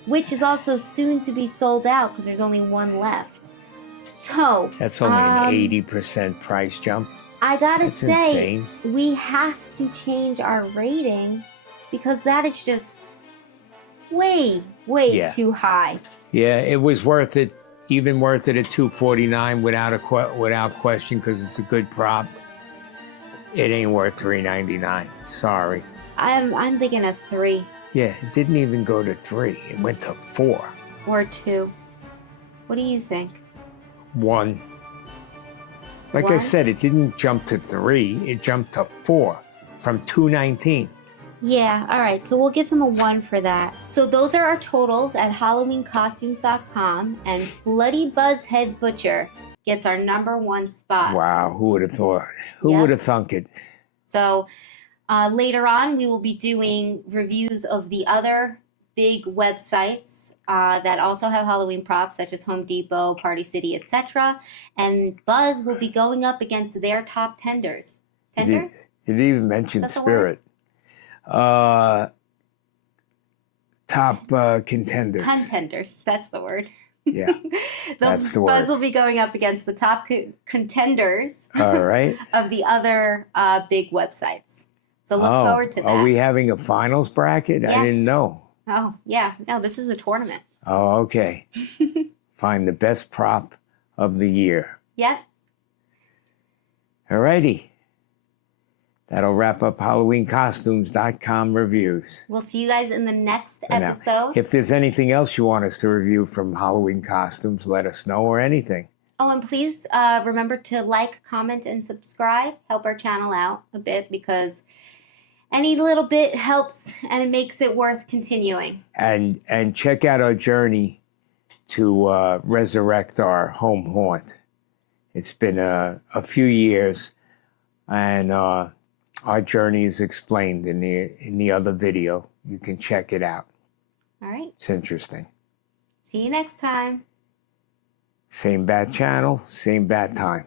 which is also soon to be sold out because there's only one left. So that's only an 80% price jump. I gotta say, insane. We have to change our rating because that is just way too high. Yeah, it was worth it. Even worth it at $249 without question because it's a good prop. It ain't worth $399. Sorry. I'm thinking a 3. Yeah, it didn't even go to 3. It went to 4. Or 2. What do you think? 1. Like 1? I said, it didn't jump to 3. It jumped to 4 from $219. Yeah, all right. So we'll give him a 1 for that. So those are our totals at HalloweenCostumes.com, and Bloody Buzzhead Butcher gets our #1 spot. Wow, who would have thought? Who would have thunk it? So later on, we will be doing reviews of the other big websites that also have Halloween props, such as Home Depot, Party City, etc. And Buzz will be going up against their top tenders. Tenders? You didn't even mention Spirit. Top contenders. Contenders, that's the word. Yeah, that's the word. Buzz will be going up against the top contenders All right. of the other big websites. So look forward to that. Are we having a finals bracket? Yes. I didn't know. Oh, yeah. No, this is a tournament. Oh, okay. Find the best prop of the year. Yep. All righty. That'll wrap up HalloweenCostumes.com reviews. We'll see you guys in the next episode. Now, if there's anything else you want us to review from Halloween Costumes, let us know, or anything. Oh, and please remember to like, comment, and subscribe. Help our channel out a bit because any little bit helps and it makes it worth continuing. And check out our journey to resurrect our home haunt. It's been a few years, and our journey is explained in the other video. You can check it out. All right. It's interesting. See you next time. Same bat channel, same bat time.